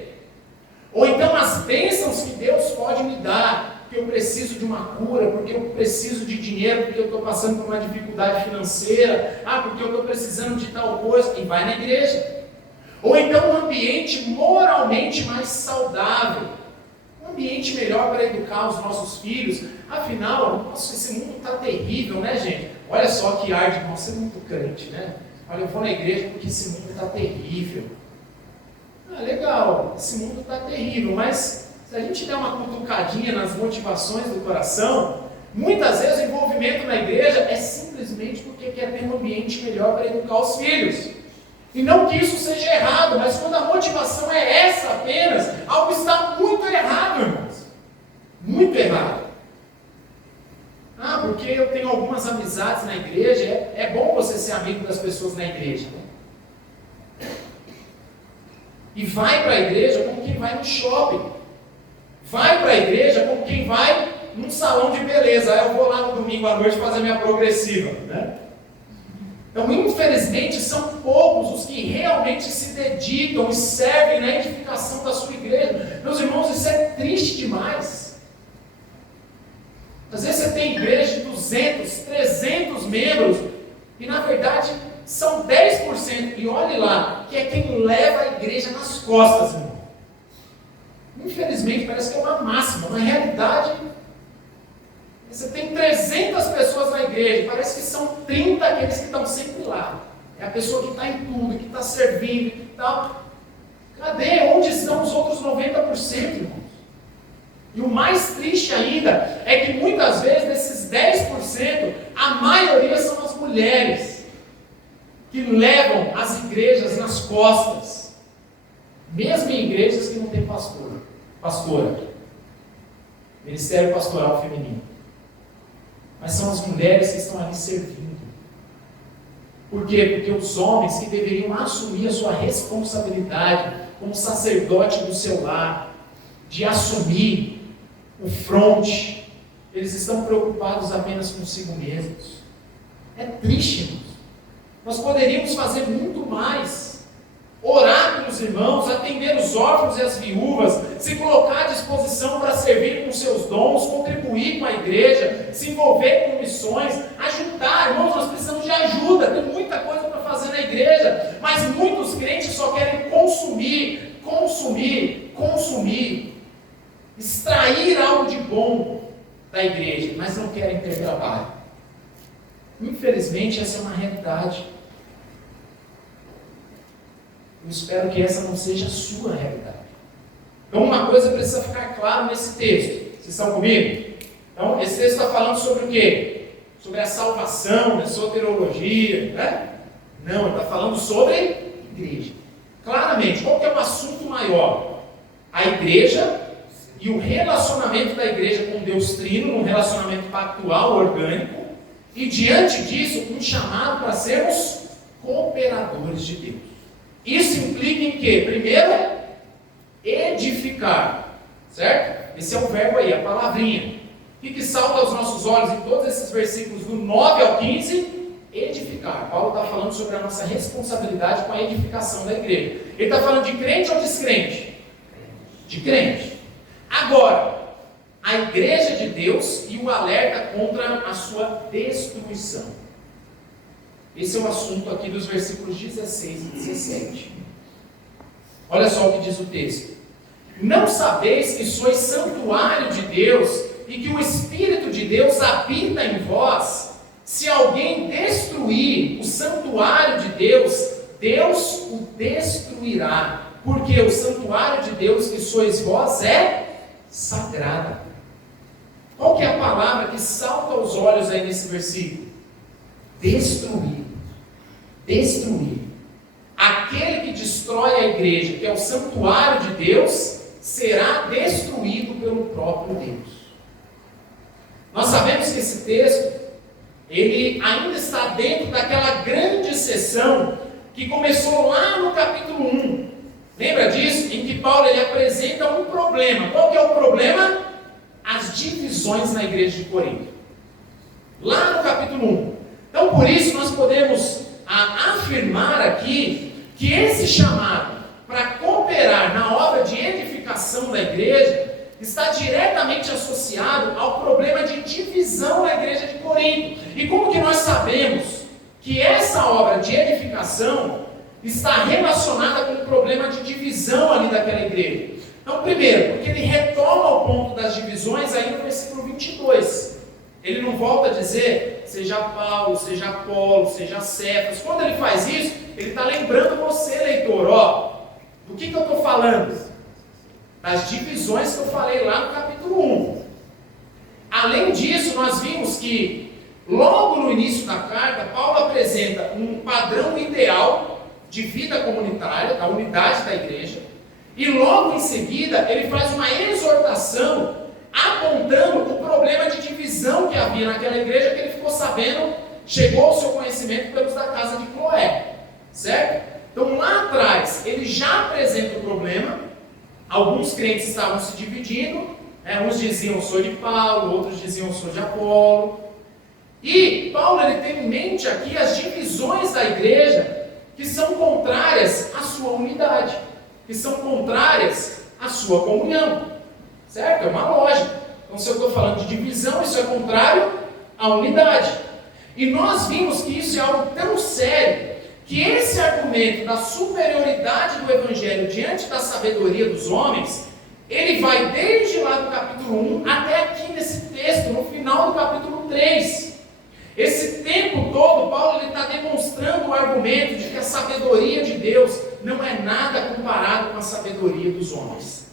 Ou então as bênçãos que Deus pode me dar, porque eu preciso de uma cura, porque eu preciso de dinheiro, porque eu estou passando por uma dificuldade financeira, porque eu estou precisando de tal coisa, e vai na igreja. Ou então um ambiente moralmente mais saudável, um ambiente melhor para educar os nossos filhos. Afinal, nossa, esse mundo está terrível, né, gente? Olha só que ar de nossa, é muito crente, né? Olha, eu vou na igreja porque esse mundo está terrível. Legal, esse mundo está terrível, mas se a gente der uma cutucadinha nas motivações do coração, muitas vezes o envolvimento na igreja é simplesmente porque quer ter um ambiente melhor para educar os filhos. E não que isso seja errado, mas quando a motivação é essa apenas, algo está muito errado, irmãos. Muito errado. Porque eu tenho algumas amizades na igreja, é bom você ser amigo das pessoas na igreja. E vai para a igreja como quem vai no shopping. Vai para a igreja como quem vai num salão de beleza. Aí eu vou lá no domingo à noite fazer minha progressiva, né? Então, infelizmente, são poucos os que realmente se dedicam e servem na edificação da sua igreja. Meus irmãos, isso é triste demais. Às vezes você tem igreja de 200, 300 membros e, na verdade, são 10%. E olhe lá, que é quem leva a igreja nas costas, irmão. Infelizmente, parece que é uma máxima. Na realidade, você tem 300 pessoas na igreja, parece que são 30 aqueles que estão sempre lá. É a pessoa que está em tudo, que está servindo e tal. Cadê? Onde estão os outros 90%, irmãos? E o mais triste ainda é que muitas vezes desses 10%, a maioria são as mulheres que levam as igrejas nas costas. Mesmo em igrejas que não tem pastora. Ministério Pastoral Feminino. Mas são as mulheres que estão ali servindo. Por quê? Porque os homens que deveriam assumir a sua responsabilidade como sacerdote do seu lar, de assumir o fronte, eles estão preocupados apenas consigo mesmos. É triste, irmãos. Nós poderíamos fazer muito mais. Orar pelos irmãos, atender os órfãos e as viúvas, se colocar à disposição para servir com seus dons, contribuir com a igreja, se envolver com missões, ajudar. Irmãos, nós precisamos de ajuda, tem muita coisa para fazer na igreja, mas muitos crentes só querem consumir, extrair algo de bom da igreja, mas não querem ter trabalho. Infelizmente, essa é uma realidade. Eu espero que essa não seja a sua realidade. Então, uma coisa precisa ficar clara nesse texto. Vocês estão comigo? Então, esse texto está falando sobre o quê? Sobre a salvação, a soteriologia, né? Não, ele está falando sobre igreja. Claramente, qual que é o assunto maior? A igreja e o relacionamento da igreja com Deus Trino, um relacionamento pactual, orgânico, e diante disso, um chamado para sermos cooperadores de Deus. Isso implica em quê? Primeiro, edificar, certo? Esse é o verbo aí, a palavrinha. O que salta aos nossos olhos em todos esses versículos do 9 ao 15? Edificar. Paulo está falando sobre a nossa responsabilidade com a edificação da igreja. Ele está falando de crente ou descrente? De crente. Agora, a igreja de Deus e o alerta contra a sua destruição. Esse é o assunto aqui dos versículos 16 e 17. Olha só o que diz o texto. Não sabeis que sois santuário de Deus e que o Espírito de Deus habita em vós? Se alguém destruir o santuário de Deus, Deus o destruirá. Porque o santuário de Deus que sois vós é sagrado. Qual que é a palavra que salta aos olhos aí nesse versículo? Destruir. Destruir. Aquele que destrói a igreja, que é o santuário de Deus, será destruído pelo próprio Deus. Nós sabemos que esse texto, ele ainda está dentro daquela grande sessão que começou lá no capítulo 1. Lembra disso? Em que Paulo ele apresenta um problema. Qual que é o problema? As divisões na igreja de Corinto. Lá no capítulo 1. Então, por isso, nós podemos afirmar aqui que esse chamado para cooperar na obra de edificação da igreja está diretamente associado ao problema de divisão na igreja de Corinto. E como que nós sabemos que essa obra de edificação está relacionada com o problema de divisão ali daquela igreja? Então, primeiro, porque ele retoma o ponto das divisões aí no versículo 22. Ele não volta a dizer, seja Paulo, seja Apolo, seja Cefas. Quando ele faz isso, ele está lembrando você, leitor, do que eu estou falando? Das divisões que eu falei lá no capítulo 1. Além disso, nós vimos que, logo no início da carta, Paulo apresenta um padrão ideal de vida comunitária, da unidade da igreja, e logo em seguida, ele faz uma exortação apontando o problema de divisão que havia naquela igreja, que ele ficou sabendo, chegou ao seu conhecimento pelos da casa de Cloé, certo? Então lá atrás, ele já apresenta o problema, alguns crentes estavam se dividindo, Uns diziam, sou de Paulo, outros diziam, sou de Apolo. E Paulo ele tem em mente aqui as divisões da igreja que são contrárias à sua unidade, que são contrárias à sua comunhão. Certo? É uma lógica. Então, se eu estou falando de divisão, isso é contrário à unidade. E nós vimos que isso é algo tão sério, que esse argumento da superioridade do Evangelho diante da sabedoria dos homens, ele vai desde lá do capítulo 1 até aqui nesse texto, no final do capítulo 3. Esse tempo todo, Paulo está demonstrando o argumento de que a sabedoria de Deus não é nada comparado com a sabedoria dos homens.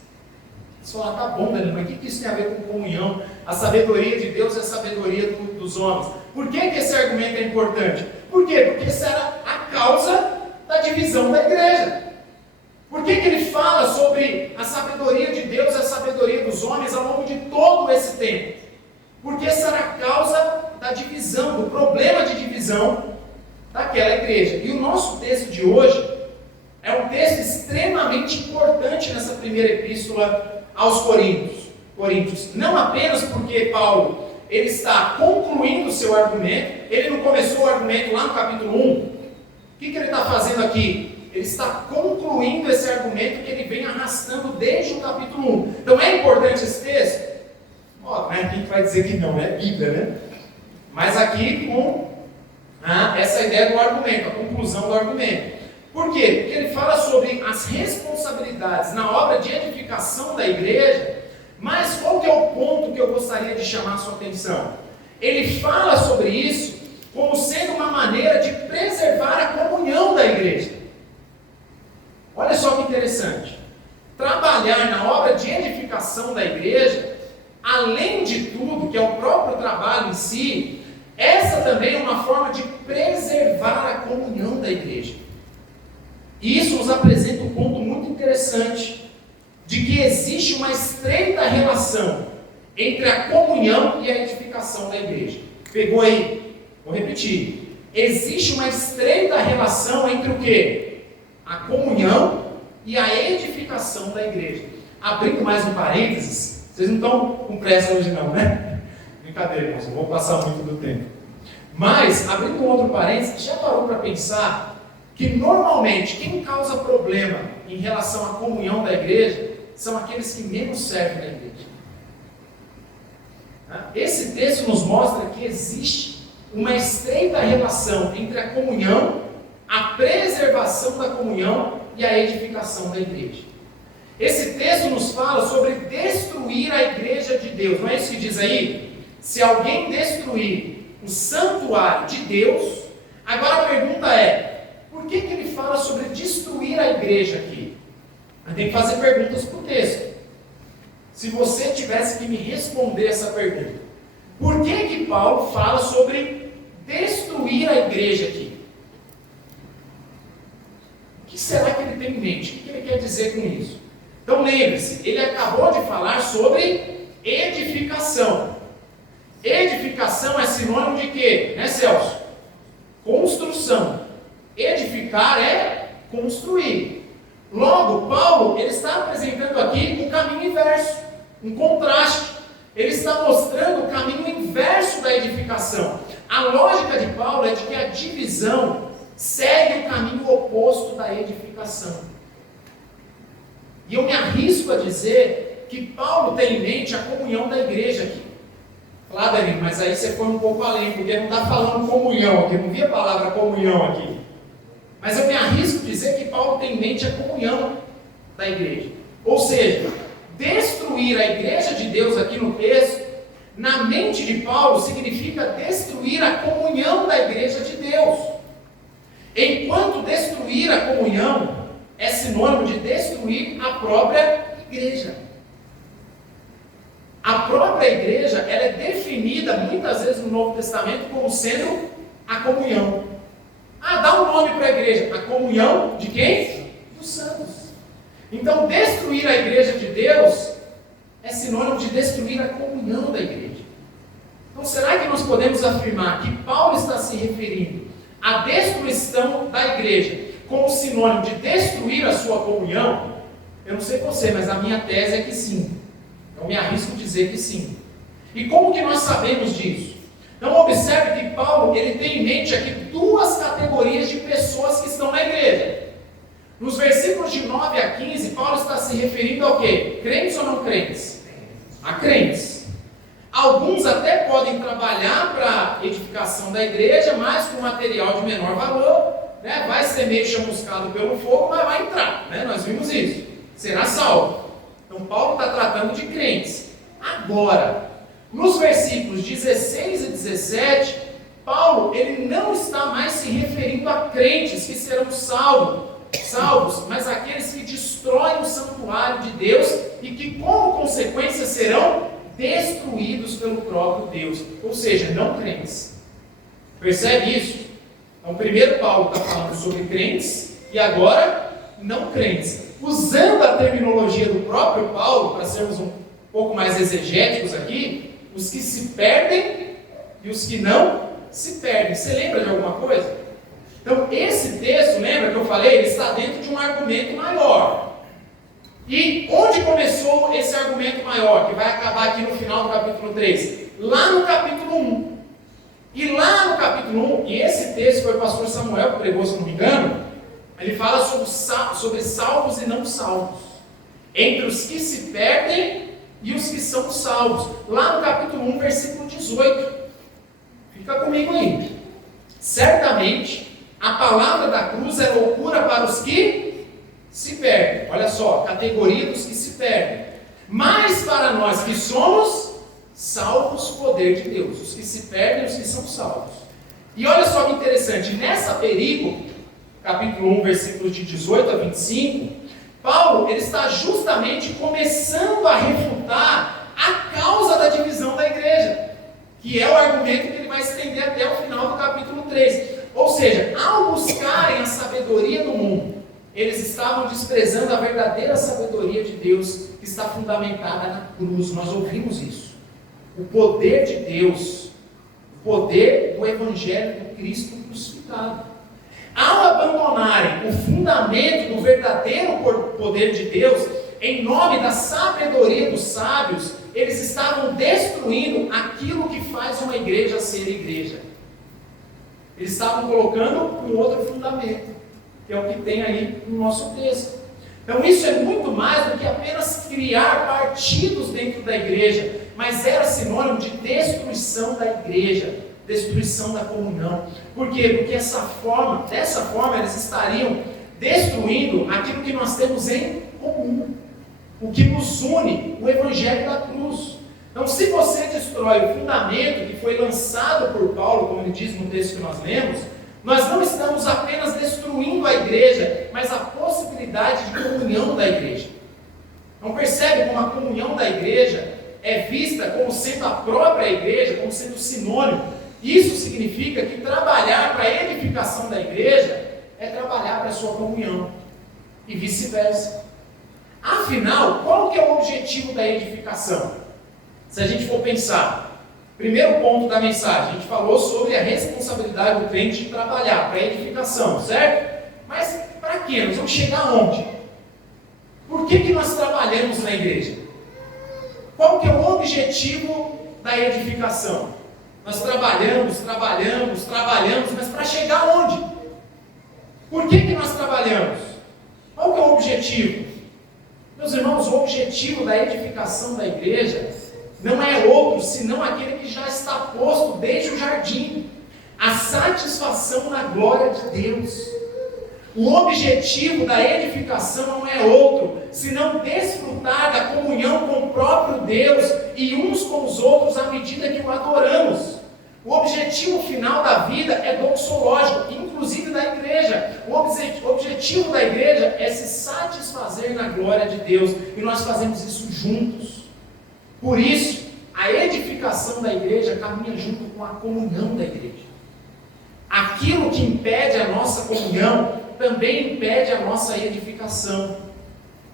Você fala, tá bom, Danilo, mas o que isso tem a ver com comunhão? A sabedoria de Deus é a sabedoria dos homens. Por que esse argumento é importante? Por quê? Porque essa era a causa da divisão da igreja. Por que ele fala sobre a sabedoria de Deus e a sabedoria dos homens ao longo de todo esse tempo? Porque essa era a causa da divisão, do problema de divisão daquela igreja. E o nosso texto de hoje é um texto extremamente importante nessa primeira epístola aos Coríntios. Não apenas porque Paulo ele está concluindo o seu argumento, ele não começou o argumento lá no capítulo 1. O que ele está fazendo aqui? Ele está concluindo esse argumento que ele vem arrastando desde o capítulo 1. Então é importante esse texto? Quem vai dizer que não? É Bíblia, né? Mas aqui com essa ideia do argumento, a conclusão do argumento. Por quê? Porque ele fala sobre as responsabilidades na obra de edificação da igreja, mas qual que é o ponto que eu gostaria de chamar a sua atenção? Ele fala sobre isso como sendo uma maneira de preservar a comunhão da igreja. Olha só que interessante. Trabalhar na obra de edificação da igreja, além de tudo, que é o próprio trabalho em si, essa também é uma forma de preservar a comunhão da igreja. E isso nos apresenta um ponto muito interessante, de que existe uma estreita relação entre a comunhão e a edificação da igreja. Pegou aí? Vou repetir. Existe uma estreita relação entre o quê? A comunhão e a edificação da igreja. Abrindo mais um parênteses, vocês não estão com pressa hoje não, né? Brincadeira, irmãos, não vou passar muito do tempo. Mas, abrindo um outro parênteses, já parou para pensar que normalmente quem causa problema em relação à comunhão da igreja são aqueles que menos servem da igreja. Esse texto nos mostra que existe uma estreita relação entre a comunhão, a preservação da comunhão e a edificação da igreja. Esse texto nos fala sobre destruir a igreja de Deus. Não é isso que diz aí? Se alguém destruir o santuário de Deus, agora a pergunta é, por que ele fala sobre destruir a igreja aqui? Eu tenho que fazer perguntas para o texto. Se você tivesse que me responder essa pergunta, por que Paulo fala sobre destruir a igreja aqui? O que será que ele tem em mente? O que ele quer dizer com isso? Então lembre-se, ele acabou de falar sobre edificação. Edificação é sinônimo de quê? Né, Celso? Construção. Edificar é construir. Logo, Paulo ele está apresentando aqui um caminho inverso, um contraste. Ele está mostrando o caminho inverso da edificação. A lógica de Paulo é de que a divisão segue o caminho oposto da edificação. E eu me arrisco a dizer que Paulo tem em mente a comunhão da igreja aqui. Falar, Danilo, mas aí você foi um pouco além, porque não está falando comunhão aqui, não vi a palavra comunhão aqui. Mas eu me arrisco a dizer que Paulo tem em mente a comunhão da igreja. Ou seja, destruir a igreja de Deus aqui no texto, na mente de Paulo, significa destruir a comunhão da igreja de Deus. Enquanto destruir a comunhão é sinônimo de destruir a própria igreja. A própria igreja ela é definida muitas vezes no Novo Testamento como sendo a comunhão. Dá um nome para a igreja. A comunhão de quem? Dos santos. Então, destruir a igreja de Deus é sinônimo de destruir a comunhão da igreja. Então, será que nós podemos afirmar que Paulo está se referindo à destruição da igreja como sinônimo de destruir a sua comunhão? Eu não sei você, mas a minha tese é que sim. Eu me arrisco a dizer que sim. E como que nós sabemos disso? Então observe que Paulo ele tem em mente aqui duas categorias de pessoas que estão na igreja. Nos versículos de 9 a 15, Paulo está se referindo ao quê? Crentes ou não crentes? A crentes. Alguns até podem trabalhar para a edificação da igreja, mas com material de menor valor, né? Vai ser meio chamuscado pelo fogo, mas vai entrar, né? Nós vimos isso. Será salvo. Então Paulo está tratando de crentes. Agora, nos versículos 16 e 17, Paulo ele não está mais se referindo a crentes que serão salvos, mas aqueles que destroem o santuário de Deus e que, como consequência, serão destruídos pelo próprio Deus, ou seja, não crentes. Percebe isso? Então, primeiro Paulo está falando sobre crentes e agora não crentes. Usando a terminologia do próprio Paulo, para sermos um pouco mais exegéticos aqui, os que se perdem e os que não se perdem. Você lembra de alguma coisa? Então, esse texto, lembra que eu falei? Ele está dentro de um argumento maior. E onde começou esse argumento maior, que vai acabar aqui no final do capítulo 3? Lá no capítulo 1. E lá no capítulo 1, e esse texto foi o pastor Samuel que pregou, se não me engano, ele fala sobre salvos e não salvos. Entre os que se perdem e os que são salvos. Lá no capítulo 1, versículo 18. Fica comigo aí. Certamente, a palavra da cruz é loucura para os que se perdem. Olha só, categoria dos que se perdem. Mas para nós que somos salvos, poder de Deus. Os que se perdem e os que são salvos. E olha só que interessante. Nessa perícope, capítulo 1, versículos de 18 a 25, Paulo ele está justamente começando a refutar a causa da divisão da igreja, que é o argumento que ele vai estender até o final do capítulo 3. Ou seja, ao buscarem a sabedoria do mundo, eles estavam desprezando a verdadeira sabedoria de Deus, que está fundamentada na cruz. Nós ouvimos isso. O poder de Deus, o poder do Evangelho do Cristo crucificado. Ao abandonarem o fundamento do verdadeiro poder de Deus, em nome da sabedoria dos sábios, eles estavam destruindo aquilo que faz uma igreja ser igreja. Eles estavam colocando um outro fundamento, que é o que tem aí no nosso texto. Então isso é muito mais do que apenas criar partidos dentro da igreja, mas era sinônimo de destruição da igreja, destruição da comunhão. Por quê? Porque dessa forma eles estariam destruindo aquilo que nós temos em comum, o que nos une, o Evangelho da cruz. Então, se você destrói o fundamento que foi lançado por Paulo, como ele diz no texto que nós lemos, nós não estamos apenas destruindo a igreja, mas a possibilidade de comunhão da igreja. Então, percebe como a comunhão da igreja é vista como sendo a própria igreja, como sendo sinônimo. Isso significa que trabalhar para a edificação da igreja é trabalhar para a sua comunhão, e vice-versa. Afinal, qual que é o objetivo da edificação? Se a gente for pensar, primeiro ponto da mensagem, a gente falou sobre a responsabilidade do crente de trabalhar para a edificação, certo? Mas para quê? Nós vamos chegar aonde? Por que nós trabalhamos na igreja? Qual que é o objetivo da edificação? Nós trabalhamos, mas para chegar aonde? Por que nós trabalhamos? Qual que é o objetivo? Meus irmãos, o objetivo da edificação da igreja não é outro, senão aquele que já está posto desde o jardim. A satisfação na glória de Deus. O objetivo da edificação não é outro, senão desfrutar da comunhão com o próprio Deus e uns com os outros à medida que o adoramos. O objetivo final da vida é doxológico, inclusive da igreja. O objetivo da igreja é se satisfazer na glória de Deus, e nós fazemos isso juntos. Por isso, a edificação da igreja caminha junto com a comunhão da igreja. Aquilo que impede a nossa comunhão também impede a nossa edificação.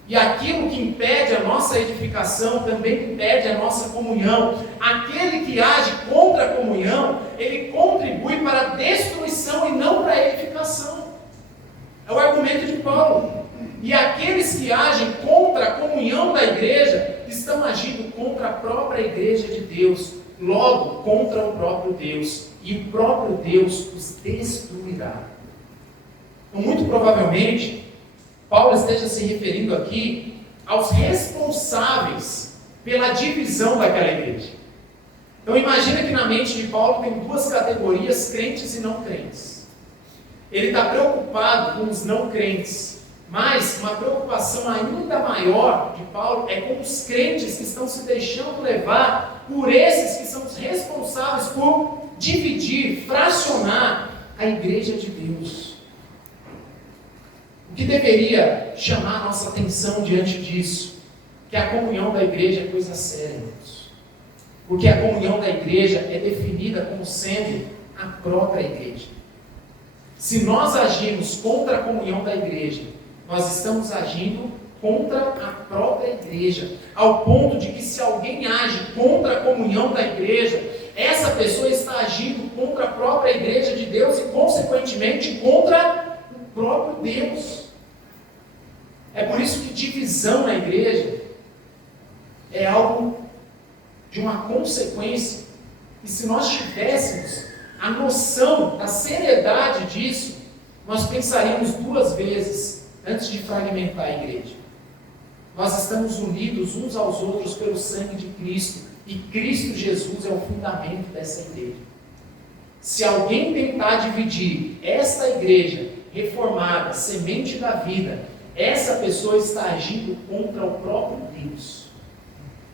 E aquilo que impede a nossa edificação também impede a nossa comunhão. Aquele que age contra a comunhão, ele contribui para a destruição e não para a edificação. É o argumento de Paulo. E aqueles que agem contra a comunhão da igreja estão agindo contra a própria igreja de Deus, logo contra o próprio Deus, e o próprio Deus os destruirá. Então, muito provavelmente, Paulo esteja se referindo aqui aos responsáveis pela divisão daquela igreja. Então imagina que na mente de Paulo tem duas categorias, crentes e não crentes. Ele está preocupado com os não crentes, mas uma preocupação ainda maior de Paulo é com os crentes que estão se deixando levar por esses que são os responsáveis por dividir, fracionar a igreja de Deus. O que deveria chamar a nossa atenção diante disso? Que a comunhão da igreja é coisa séria, irmãos. Porque a comunhão da igreja é definida como sendo a própria igreja. Se nós agimos contra a comunhão da igreja, nós estamos agindo contra a própria igreja, ao ponto de que se alguém age contra a comunhão da igreja, essa pessoa está agindo contra a própria igreja de Deus e, consequentemente, contra o próprio Deus. É por isso que divisão na igreja é algo de uma consequência, e se nós tivéssemos a noção da seriedade disso, nós pensaríamos duas vezes antes de fragmentar a igreja. Nós estamos unidos uns aos outros pelo sangue de Cristo, e Cristo Jesus é o fundamento dessa igreja. Se alguém tentar dividir esta igreja reformada, semente da vida, essa pessoa está agindo contra o próprio Deus.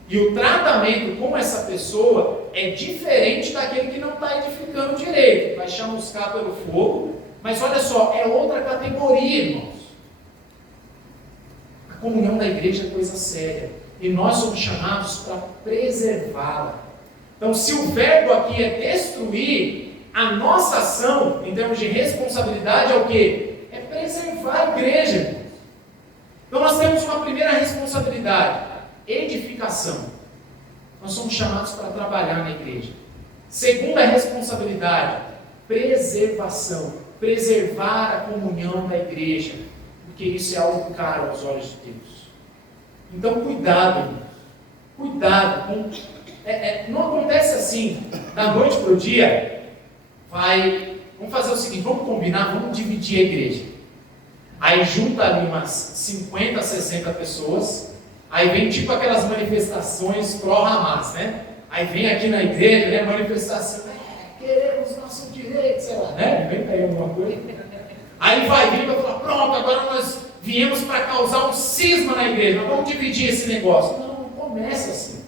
E o tratamento com essa pessoa é diferente daquele que não está edificando direito, vai chamuscar pelo fogo, mas olha só, é outra categoria, irmãos. A comunhão da igreja é coisa séria, e nós somos chamados para preservá-la. Então, se o verbo aqui é destruir, a nossa ação, em termos de responsabilidade, é o quê? É preservar a igreja, irmãos. Então, nós temos uma primeira responsabilidade: edificação. Nós somos chamados para trabalhar na igreja. Segunda responsabilidade: preservação. Preservar a comunhão da igreja, porque isso é algo caro aos olhos de Deus. Então, cuidado, irmãos. Cuidado. Não acontece assim, da noite para o dia. Vamos fazer o seguinte, vamos combinar, vamos dividir a igreja. Aí junta ali umas 50, 60 pessoas. Aí vem tipo aquelas manifestações pró-Hamas, né? Aí vem aqui na igreja, né? Manifestação, queremos nosso direito, sei lá, né? Vem aí alguma coisa. Aí vai vir e vai falar, pronto, agora nós viemos para causar um cisma na igreja, nós vamos dividir esse negócio. Não começa assim.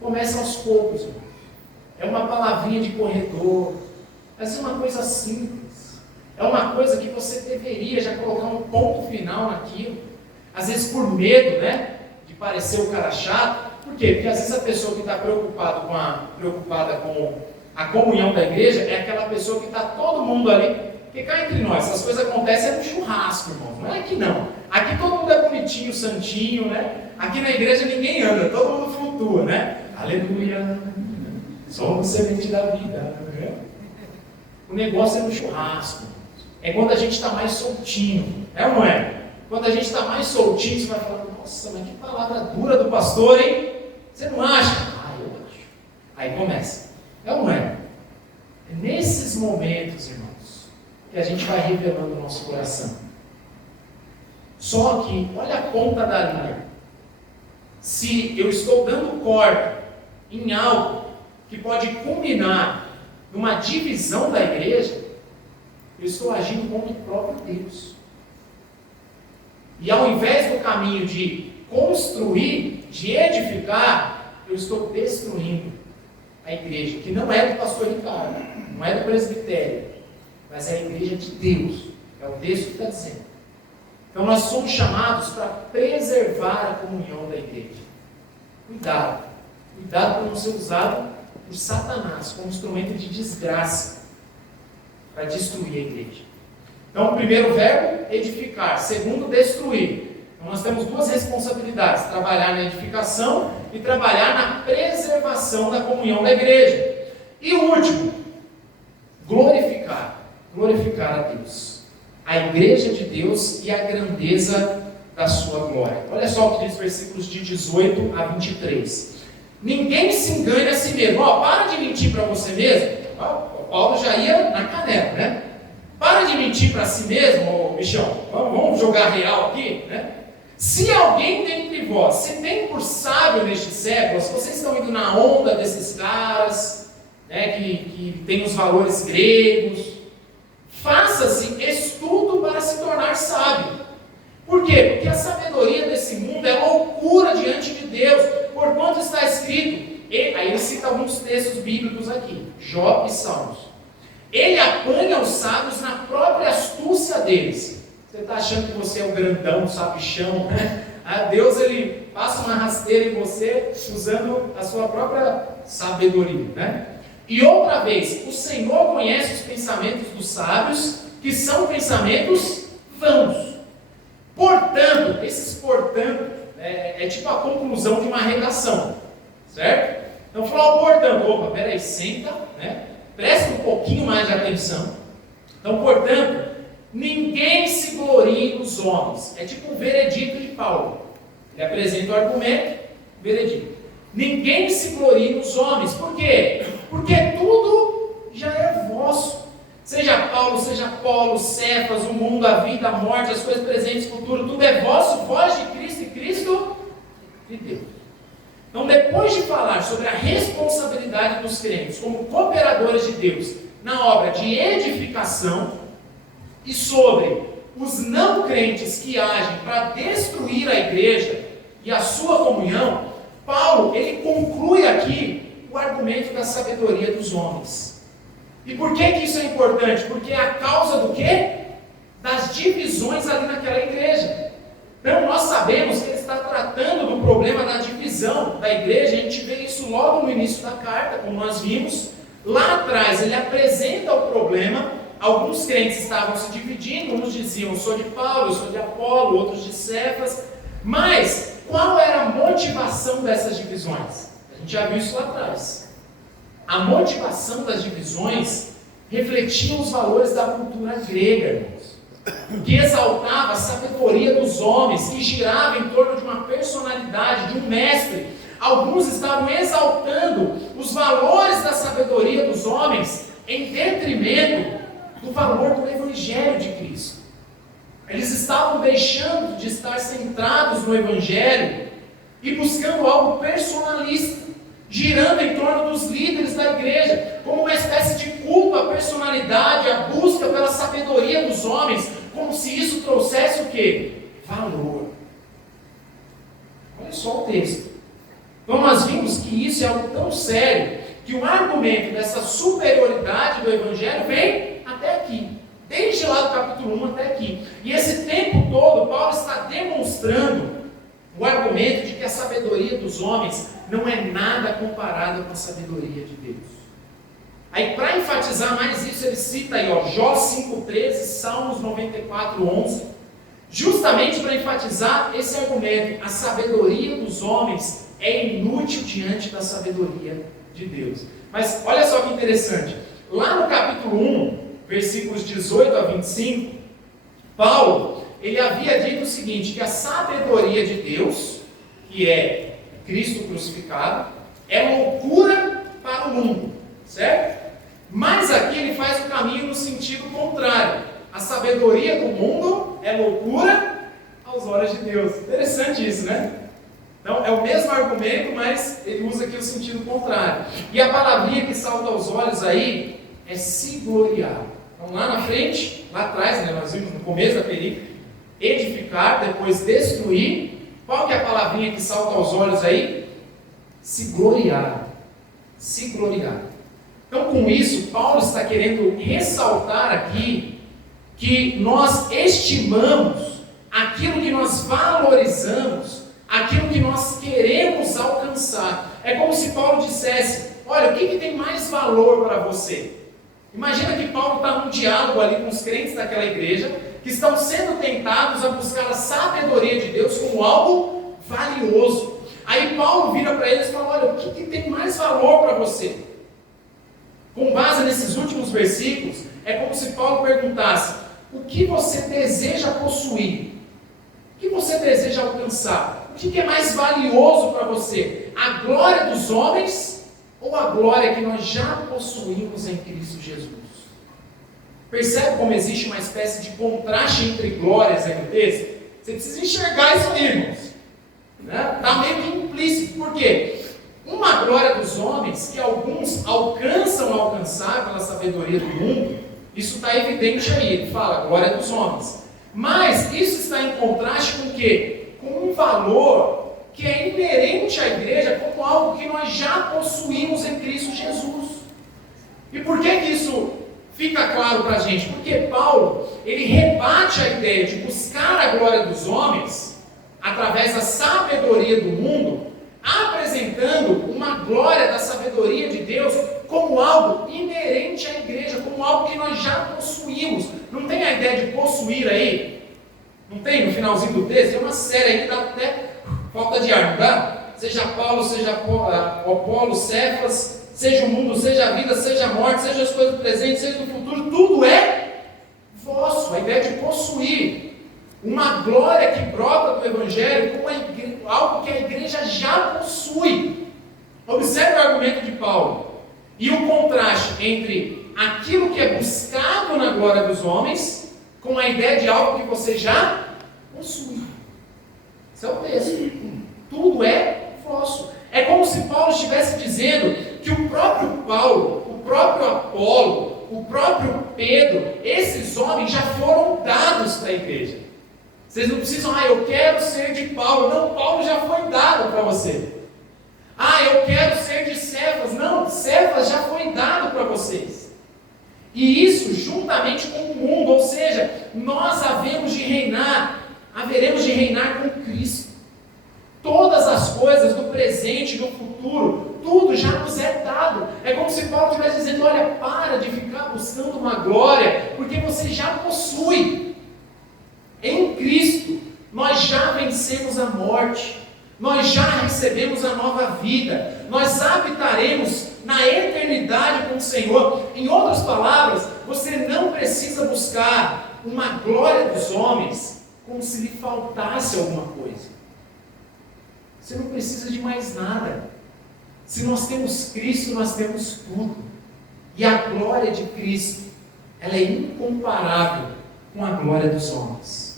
Começa aos poucos, irmão. É uma palavrinha de corredor. Mas é uma coisa simples. É uma coisa que você deveria já colocar um ponto final naquilo. Às vezes por medo, né, de parecer o cara chato. Por quê? Porque às vezes a pessoa que está preocupada com a comunhão da igreja é aquela pessoa que está todo mundo ali. Porque cá entre nós, essas coisas acontecem no churrasco, irmão. Não é aqui não. Aqui todo mundo é bonitinho, santinho, né? Aqui na igreja ninguém anda, todo mundo flutua, né? Aleluia! Somos semente da vida. Né? O negócio é no churrasco. É quando a gente está mais soltinho. É ou não é? Quando a gente está mais soltinho, você vai falar, nossa, mas que palavra dura do pastor, hein? Você não acha? Ah, eu acho. Aí começa. É ou não é? É nesses momentos, irmãos, que a gente vai revelando o nosso coração. Só que, olha a ponta da linha. Se eu estou dando corda em algo que pode culminar numa divisão da igreja, eu estou agindo contra o próprio Deus. E ao invés do caminho de construir, de edificar, eu estou destruindo a igreja, que não é do pastor Ricardo, não é do presbitério, mas é a igreja de Deus. É o texto que está dizendo. Então nós somos chamados para preservar a comunhão da igreja. Cuidado. Cuidado para não ser usado por Satanás como instrumento de desgraça para destruir a igreja. Então, o primeiro verbo, edificar. Segundo, destruir. Então, nós temos duas responsabilidades: trabalhar na edificação e trabalhar na preservação da comunhão da igreja. E o último, glorificar. Glorificar a Deus, a igreja de Deus e a grandeza da sua glória. Olha só o que diz versículos de 18 a 23. Ninguém se engane a si mesmo. Para de mentir para você mesmo. Paulo já ia na canela, né? Para de mentir para si mesmo, bichão. Vamos jogar real aqui, né? Se alguém dentre vós se tem por sábio neste século, se vocês estão indo na onda desses caras, né, que tem os valores gregos, faça-se estudo para se tornar sábio. Por quê? Porque a sabedoria desse mundo é loucura diante de Deus, porquanto está escrito, aí ele cita alguns textos bíblicos aqui, Jó e Salmos. Ele apanha os sábios na própria astúcia deles. Você está achando que você é o grandão, sabichão, né? Deus, ele passa uma rasteira em você usando a sua própria sabedoria, né? E outra vez, o Senhor conhece os pensamentos dos sábios, que são pensamentos vãos. Portanto, esses portanto, é tipo a conclusão de uma redação, certo? Então, falar portanto, peraí, senta, né? Presta um pouquinho mais de atenção. Então, portanto, ninguém se glorie nos homens. É tipo um veredito de Paulo. Ele apresenta o argumento, veredito. Ninguém se glorie nos homens. Por quê? Porque tudo já é vosso. Seja Paulo, seja Apolo, Cefas, o mundo, a vida, a morte, as coisas presentes e futuras, tudo é vosso, vós de Cristo e Cristo de Deus. Então, depois de falar sobre a responsabilidade dos crentes como cooperadores de Deus na obra de edificação e sobre os não crentes que agem para destruir a igreja e a sua comunhão, Paulo, ele conclui aqui o argumento da sabedoria dos homens. E por que isso é importante? Porque é a causa do quê? Das divisões ali naquela igreja. Então, nós sabemos que ele está tratando do problema da divisão da igreja. A gente vê isso logo no início da carta, como nós vimos. Lá atrás, ele apresenta o problema. Alguns crentes estavam se dividindo. Uns diziam, eu sou de Paulo, eu sou de Apolo, outros de Cefas. Mas, qual era a motivação dessas divisões? A gente já viu isso lá atrás. A motivação das divisões refletia os valores da cultura grega, irmãos, que exaltava a sabedoria dos homens, que girava em torno de uma personalidade, de um mestre. Alguns estavam exaltando os valores da sabedoria dos homens em detrimento do valor do Evangelho de Cristo. Eles estavam deixando de estar centrados no Evangelho e buscando algo personalista, girando em torno dos líderes da igreja, como uma espécie de culto à personalidade, à busca pela sabedoria dos homens, como se isso trouxesse o quê? Valor. Olha só o texto. Então nós vimos que isso é algo tão sério, que o argumento dessa superioridade do Evangelho vem até aqui, desde lá do capítulo 1 até aqui. E esse tempo todo, Paulo está demonstrando o argumento de que a sabedoria dos homens não é nada comparada com a sabedoria de Deus. Aí, para enfatizar mais isso, ele cita aí, Jó 5,13, Salmos 94,11, justamente para enfatizar esse argumento. A sabedoria dos homens é inútil diante da sabedoria de Deus. Mas olha só que interessante. Lá no capítulo 1, versículos 18 a 25, Paulo, ele havia dito o seguinte, que a sabedoria de Deus, que é Cristo crucificado, é loucura para o mundo, certo? Mas aqui ele faz o caminho no sentido contrário. A sabedoria do mundo é loucura aos olhos de Deus. Interessante isso, né? Então é o mesmo argumento, mas ele usa aqui o sentido contrário. E a palavrinha que salta aos olhos aí é se gloriar. Então lá na frente, lá atrás, né, nós vimos no começo da perícope, edificar, depois destruir. Qual que é a palavrinha que salta aos olhos aí? Se gloriar. Se gloriar. Então, com isso, Paulo está querendo ressaltar aqui que nós estimamos aquilo que nós valorizamos, aquilo que nós queremos alcançar. É como se Paulo dissesse, olha, o que tem mais valor para você? Imagina que Paulo está num diálogo ali com os crentes daquela igreja, que estão sendo tentados a buscar a sabedoria de Deus como algo valioso. Aí Paulo vira para eles e fala, olha, o que tem mais valor para você? Com base nesses últimos versículos, é como se Paulo perguntasse, o que você deseja possuir? O que você deseja alcançar? O que é mais valioso para você? A glória dos homens ou a glória que nós já possuímos em Cristo Jesus? Percebe como existe uma espécie de contraste entre glórias aí no texto? Você precisa enxergar isso aí, irmãos. Está meio que implícito. Por quê? Uma glória dos homens que alguns alcançam alcançar pela sabedoria do mundo, isso está evidente aí. Ele fala glória dos homens. Mas isso está em contraste com o quê? Com um valor que é inerente à igreja como algo que nós já possuímos em Cristo Jesus. E por que isso fica claro para a gente? Porque Paulo, ele rebate a ideia de buscar a glória dos homens através da sabedoria do mundo, apresentando uma glória da sabedoria de Deus como algo inerente à igreja, como algo que nós já possuímos. Não tem a ideia de possuir aí? Não tem? No finalzinho do texto, tem uma série aí que dá até falta de ar, não dá? Seja Paulo, seja Apolo, Cefas, seja o mundo, seja a vida, seja a morte, seja as coisas do presente, seja do futuro, tudo é vosso. A ideia de possuir uma glória que brota do Evangelho como algo que a igreja já possui. Observe o argumento de Paulo e o contraste entre aquilo que é buscado na glória dos homens com a ideia de algo que você já possui. Esse é o texto. Tudo é vosso. É como se Paulo estivesse dizendo que o próprio Paulo, o próprio Apolo, o próprio Pedro, esses homens já foram dados para a igreja. Vocês não precisam, eu quero ser de Paulo. Não, Paulo já foi dado para você. Eu quero ser de Cefas. Não, Cefas já foi dado para vocês. E isso juntamente com o mundo, ou seja, nós haveremos de reinar com Cristo. Todas as coisas do presente e do futuro, tudo já nos é dado. É como se Paulo estivesse dizendo, olha, para de ficar buscando uma glória, porque você já possui. Em Cristo, nós já vencemos a morte, nós já recebemos a nova vida, nós habitaremos na eternidade com o Senhor. Em outras palavras, você não precisa buscar uma glória dos homens como se lhe faltasse alguma coisa. Você não precisa de mais nada. Se nós temos Cristo, nós temos tudo. E a glória de Cristo, ela é incomparável com a glória dos homens.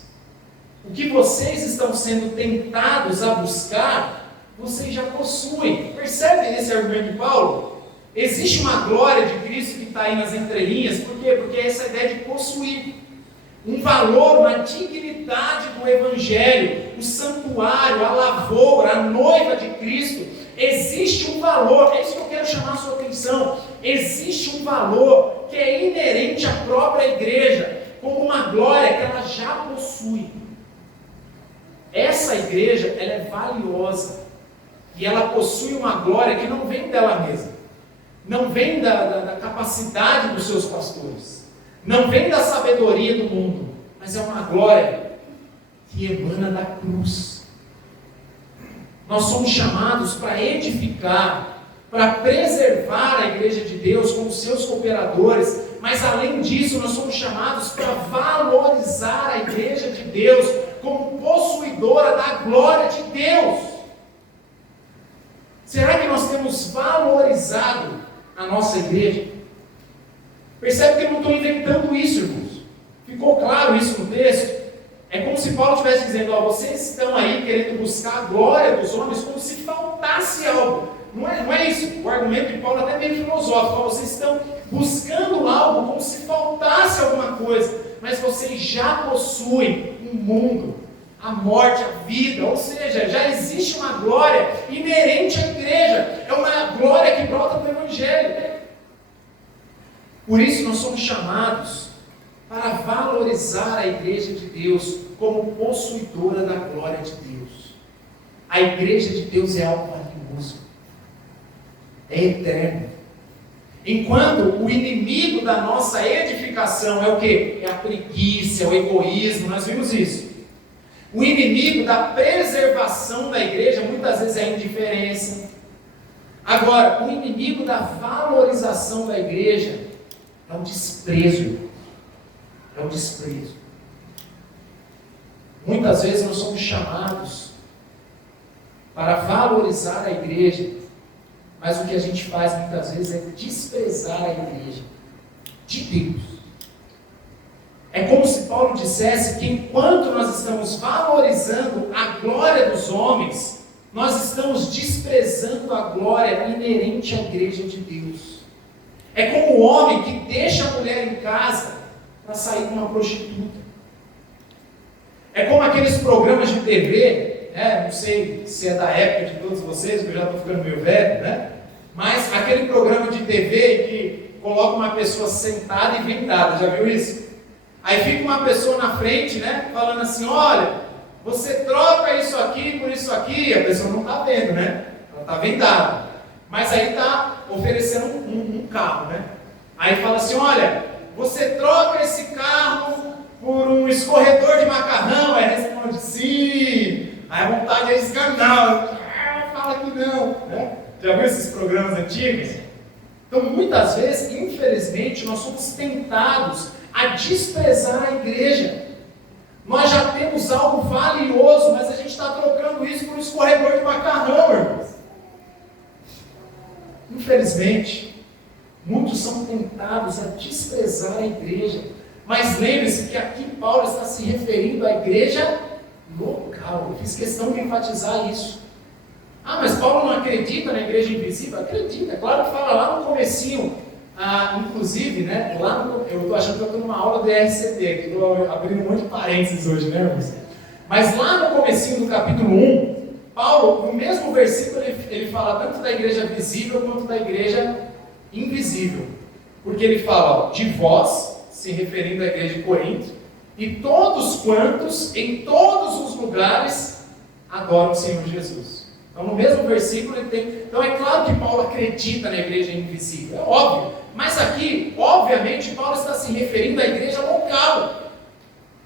O que vocês estão sendo tentados a buscar, vocês já possuem. Percebe esse argumento de Paulo? Existe uma glória de Cristo que está aí nas entrelinhas. Por quê? Porque é essa ideia de possuir. Um valor, uma dignidade do Evangelho, o santuário, a lavoura, a noiva de Cristo. Existe um valor, é isso que eu quero chamar a sua atenção. Existe um valor que é inerente à própria igreja, como uma glória que ela já possui. Essa igreja, ela é valiosa e ela possui uma glória que não vem dela mesma, não vem da capacidade dos seus pastores, não vem da sabedoria do mundo, mas é uma glória que emana da cruz. Nós somos chamados para edificar, para preservar a igreja de Deus como seus cooperadores, mas além disso nós somos chamados para valorizar a igreja de Deus como possuidora da glória de Deus. Será que nós temos valorizado a nossa igreja? Percebe que eu não estou inventando isso, irmãos. Ficou claro isso no texto? É como se Paulo estivesse dizendo, vocês estão aí querendo buscar a glória dos homens como se faltasse algo. Não é isso. O argumento de Paulo é até meio filosófico. Vocês estão buscando algo como se faltasse alguma coisa, mas vocês já possuem um mundo, a morte, a vida, ou seja, já existe uma glória inerente à igreja. É uma glória que brota do Evangelho. Por isso nós somos chamados para valorizar a igreja de Deus como possuidora da glória de Deus. A igreja de Deus é algo valioso, é eterno. Enquanto o inimigo da nossa edificação é o quê? É a preguiça, é o egoísmo, nós vimos isso. O inimigo da preservação da igreja muitas vezes é a indiferença. Agora, o inimigo da valorização da igreja é o desprezo. É o desprezo. Muitas vezes nós somos chamados para valorizar a igreja, mas o que a gente faz muitas vezes é desprezar a igreja de Deus. É como se Paulo dissesse que enquanto nós estamos valorizando a glória dos homens, nós estamos desprezando a glória inerente à igreja de Deus. É como o homem que deixa a mulher em casa para sair com uma prostituta. É como aqueles programas de TV, não sei se é da época de todos vocês, porque eu já estou ficando meio velho, né? Mas aquele programa de TV que coloca uma pessoa sentada e vendada, já viu isso? Aí fica uma pessoa na frente, né, falando assim, olha, você troca isso aqui por isso aqui, a pessoa não está vendo, né? Ela está vendada. Mas aí está oferecendo um carro, né? Aí fala assim, olha, você troca esse carro por um escorredor de macarrão? Aí responde, sim. Aí a vontade é escandal. Fala que não, né? Já viu esses programas antigos? Então, muitas vezes, infelizmente, nós somos tentados a desprezar a igreja. Nós já temos algo valioso, mas a gente está trocando isso por um escorredor de macarrão, irmãos. Infelizmente, muitos são tentados a desprezar a igreja. Mas lembre-se que aqui Paulo está se referindo à igreja local. Eu fiz questão de enfatizar isso. Ah, mas Paulo não acredita na igreja invisível? Acredita, claro que fala lá no comecinho. Inclusive, né, eu estou achando que eu estou numa aula de RCT, que estou abrindo um monte de parênteses hoje, né, irmãos? Mas lá no comecinho do capítulo 1, Paulo, no mesmo versículo, ele fala tanto da igreja visível quanto da igreja invisível. Porque ele fala, ó, de vós, se referindo à igreja de Corinto, e todos quantos, em todos os lugares, adoram o Senhor Jesus. Então, no mesmo versículo, ele tem... Então, é claro que Paulo acredita na igreja invisível, é óbvio. Mas aqui, obviamente, Paulo está se referindo à igreja local.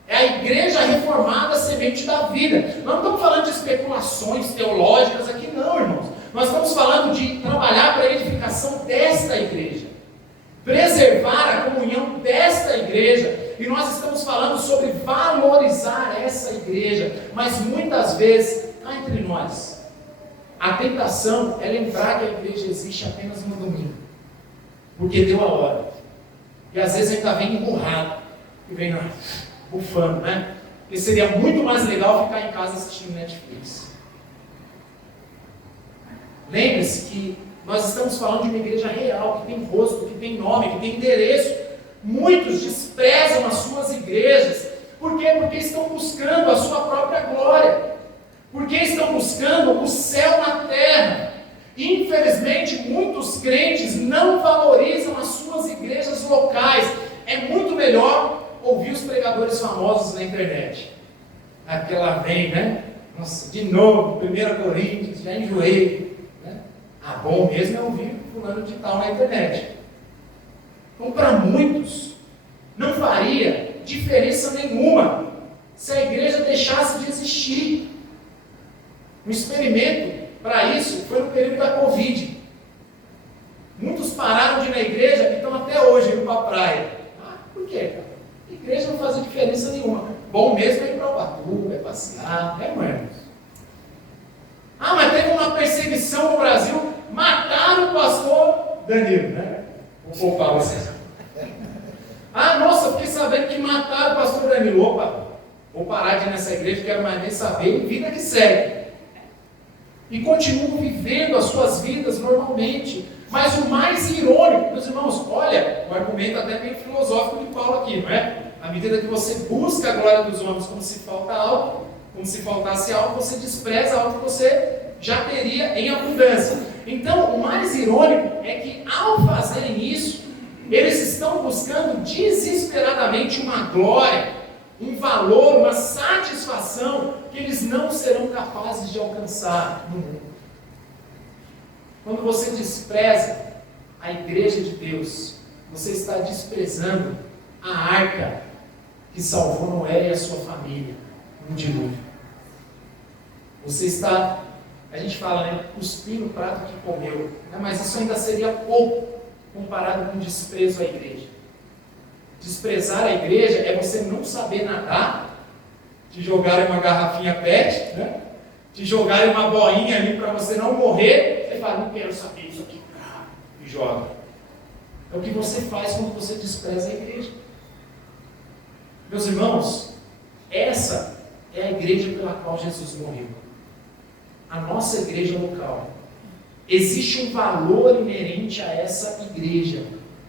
É a igreja reformada, semente da vida. Nós não estamos falando de especulações teológicas aqui, não, irmãos. Nós estamos falando de trabalhar para a edificação desta igreja. Preservar a comunhão desta igreja. E nós estamos falando sobre valorizar essa igreja. Mas muitas vezes, cá entre nós, a tentação é lembrar que a igreja existe apenas no domingo. Porque deu a hora. E às vezes ainda vem emburrado. E vem bufando, né? Porque seria muito mais legal ficar em casa assistindo Netflix. Lembre-se que nós estamos falando de uma igreja real, que tem rosto, que tem nome, que tem endereço. Muitos desprezam as suas igrejas. Por quê? Porque estão buscando a sua própria glória. Porque estão buscando o céu na terra. Infelizmente, muitos crentes não valorizam as suas igrejas locais. É muito melhor ouvir os pregadores famosos na internet. Aquela vem, né? Nossa, de novo, 1 Coríntios, já enjoei. Né? Bom mesmo é ouvir fulano de tal na internet. Então, para muitos, não faria diferença nenhuma se a igreja deixasse de existir. Um experimento para isso foi no período da Covid. Muitos pararam de ir na igreja e estão até hoje indo para a praia. Por quê, cara? A igreja não faz diferença nenhuma. Bom mesmo é ir para o Ubatuba, é passear, né, irmãos? Mas teve uma perseguição no Brasil, mataram o pastor Danilo, né? Vou poupar vocês. Nossa, fiquei sabendo que mataram o pastor Danilo. Opa, vou parar de ir nessa igreja, quero mais nem saber, vida que segue. E continuam vivendo as suas vidas normalmente. Mas o mais irônico, meus irmãos, olha, o argumento até meio filosófico de Paulo aqui, não é? À medida que você busca a glória dos homens como se falta algo, como se faltasse algo, você despreza algo que você já teria em abundância. Então, o mais irônico é que ao fazerem isso, eles estão buscando desesperadamente uma glória, um valor, uma satisfação que eles não serão capazes de alcançar no mundo. Quando você despreza a igreja de Deus, você está desprezando a arca que salvou Noé e a sua família no dilúvio. Você está, a gente fala, né, cuspindo o prato que comeu, né, mas isso ainda seria pouco comparado com desprezo à igreja. Desprezar a igreja é você não saber nadar te jogarem uma garrafinha PET, né? Te jogarem uma boinha ali para você não morrer, você fala, não quero saber isso aqui, e joga. É o que você faz quando você despreza a igreja. Meus irmãos, essa é a igreja pela qual Jesus morreu. A nossa igreja local. Existe um valor inerente a essa igreja.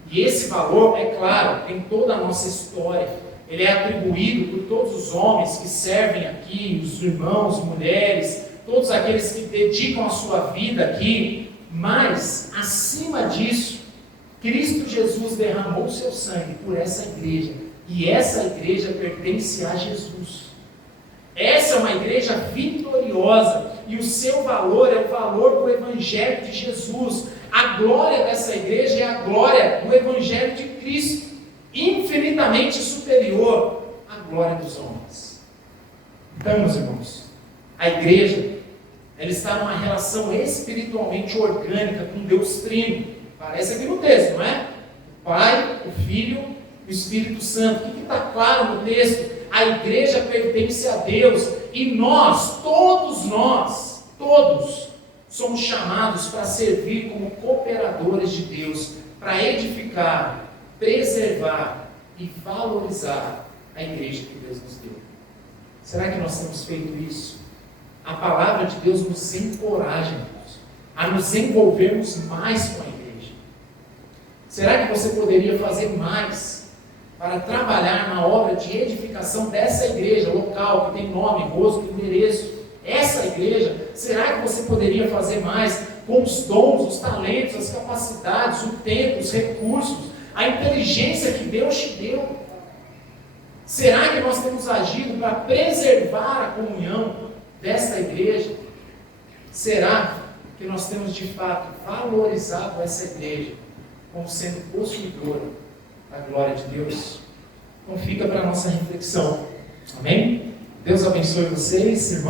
E esse valor, é claro, tem toda a nossa história. Ele é atribuído por todos os homens que servem aqui, os irmãos, mulheres, todos aqueles que dedicam a sua vida aqui. Mas, acima disso, Cristo Jesus derramou o seu sangue por essa igreja. E essa igreja pertence a Jesus. Essa é uma igreja vitoriosa. E o seu valor é o valor do Evangelho de Jesus. A glória dessa igreja é a glória do Evangelho de Cristo, infinitamente superior à glória dos homens. Então, meus irmãos, a igreja, ela está numa relação espiritualmente orgânica com Deus Trino. Parece aqui no texto, não é? O Pai, o Filho e o Espírito Santo. O que está claro no texto? A igreja pertence a Deus e nós, todos, somos chamados para servir como cooperadores de Deus, para edificar, preservar e valorizar a igreja que Deus nos deu. Será que nós temos feito isso? A palavra de Deus nos encoraja, irmãos, a nos envolvermos mais com a igreja. Será que você poderia fazer mais para trabalhar na obra de edificação dessa igreja local, que tem nome, rosto e endereço? Essa igreja, será que você poderia fazer mais com os dons, os talentos, as capacidades, o tempo, os recursos, a inteligência que Deus te deu? Será que nós temos agido para preservar a comunhão desta igreja? Será que nós temos de fato valorizado essa igreja como sendo possuidora da glória de Deus? Então fica para a nossa reflexão. Amém? Deus abençoe vocês, irmãos.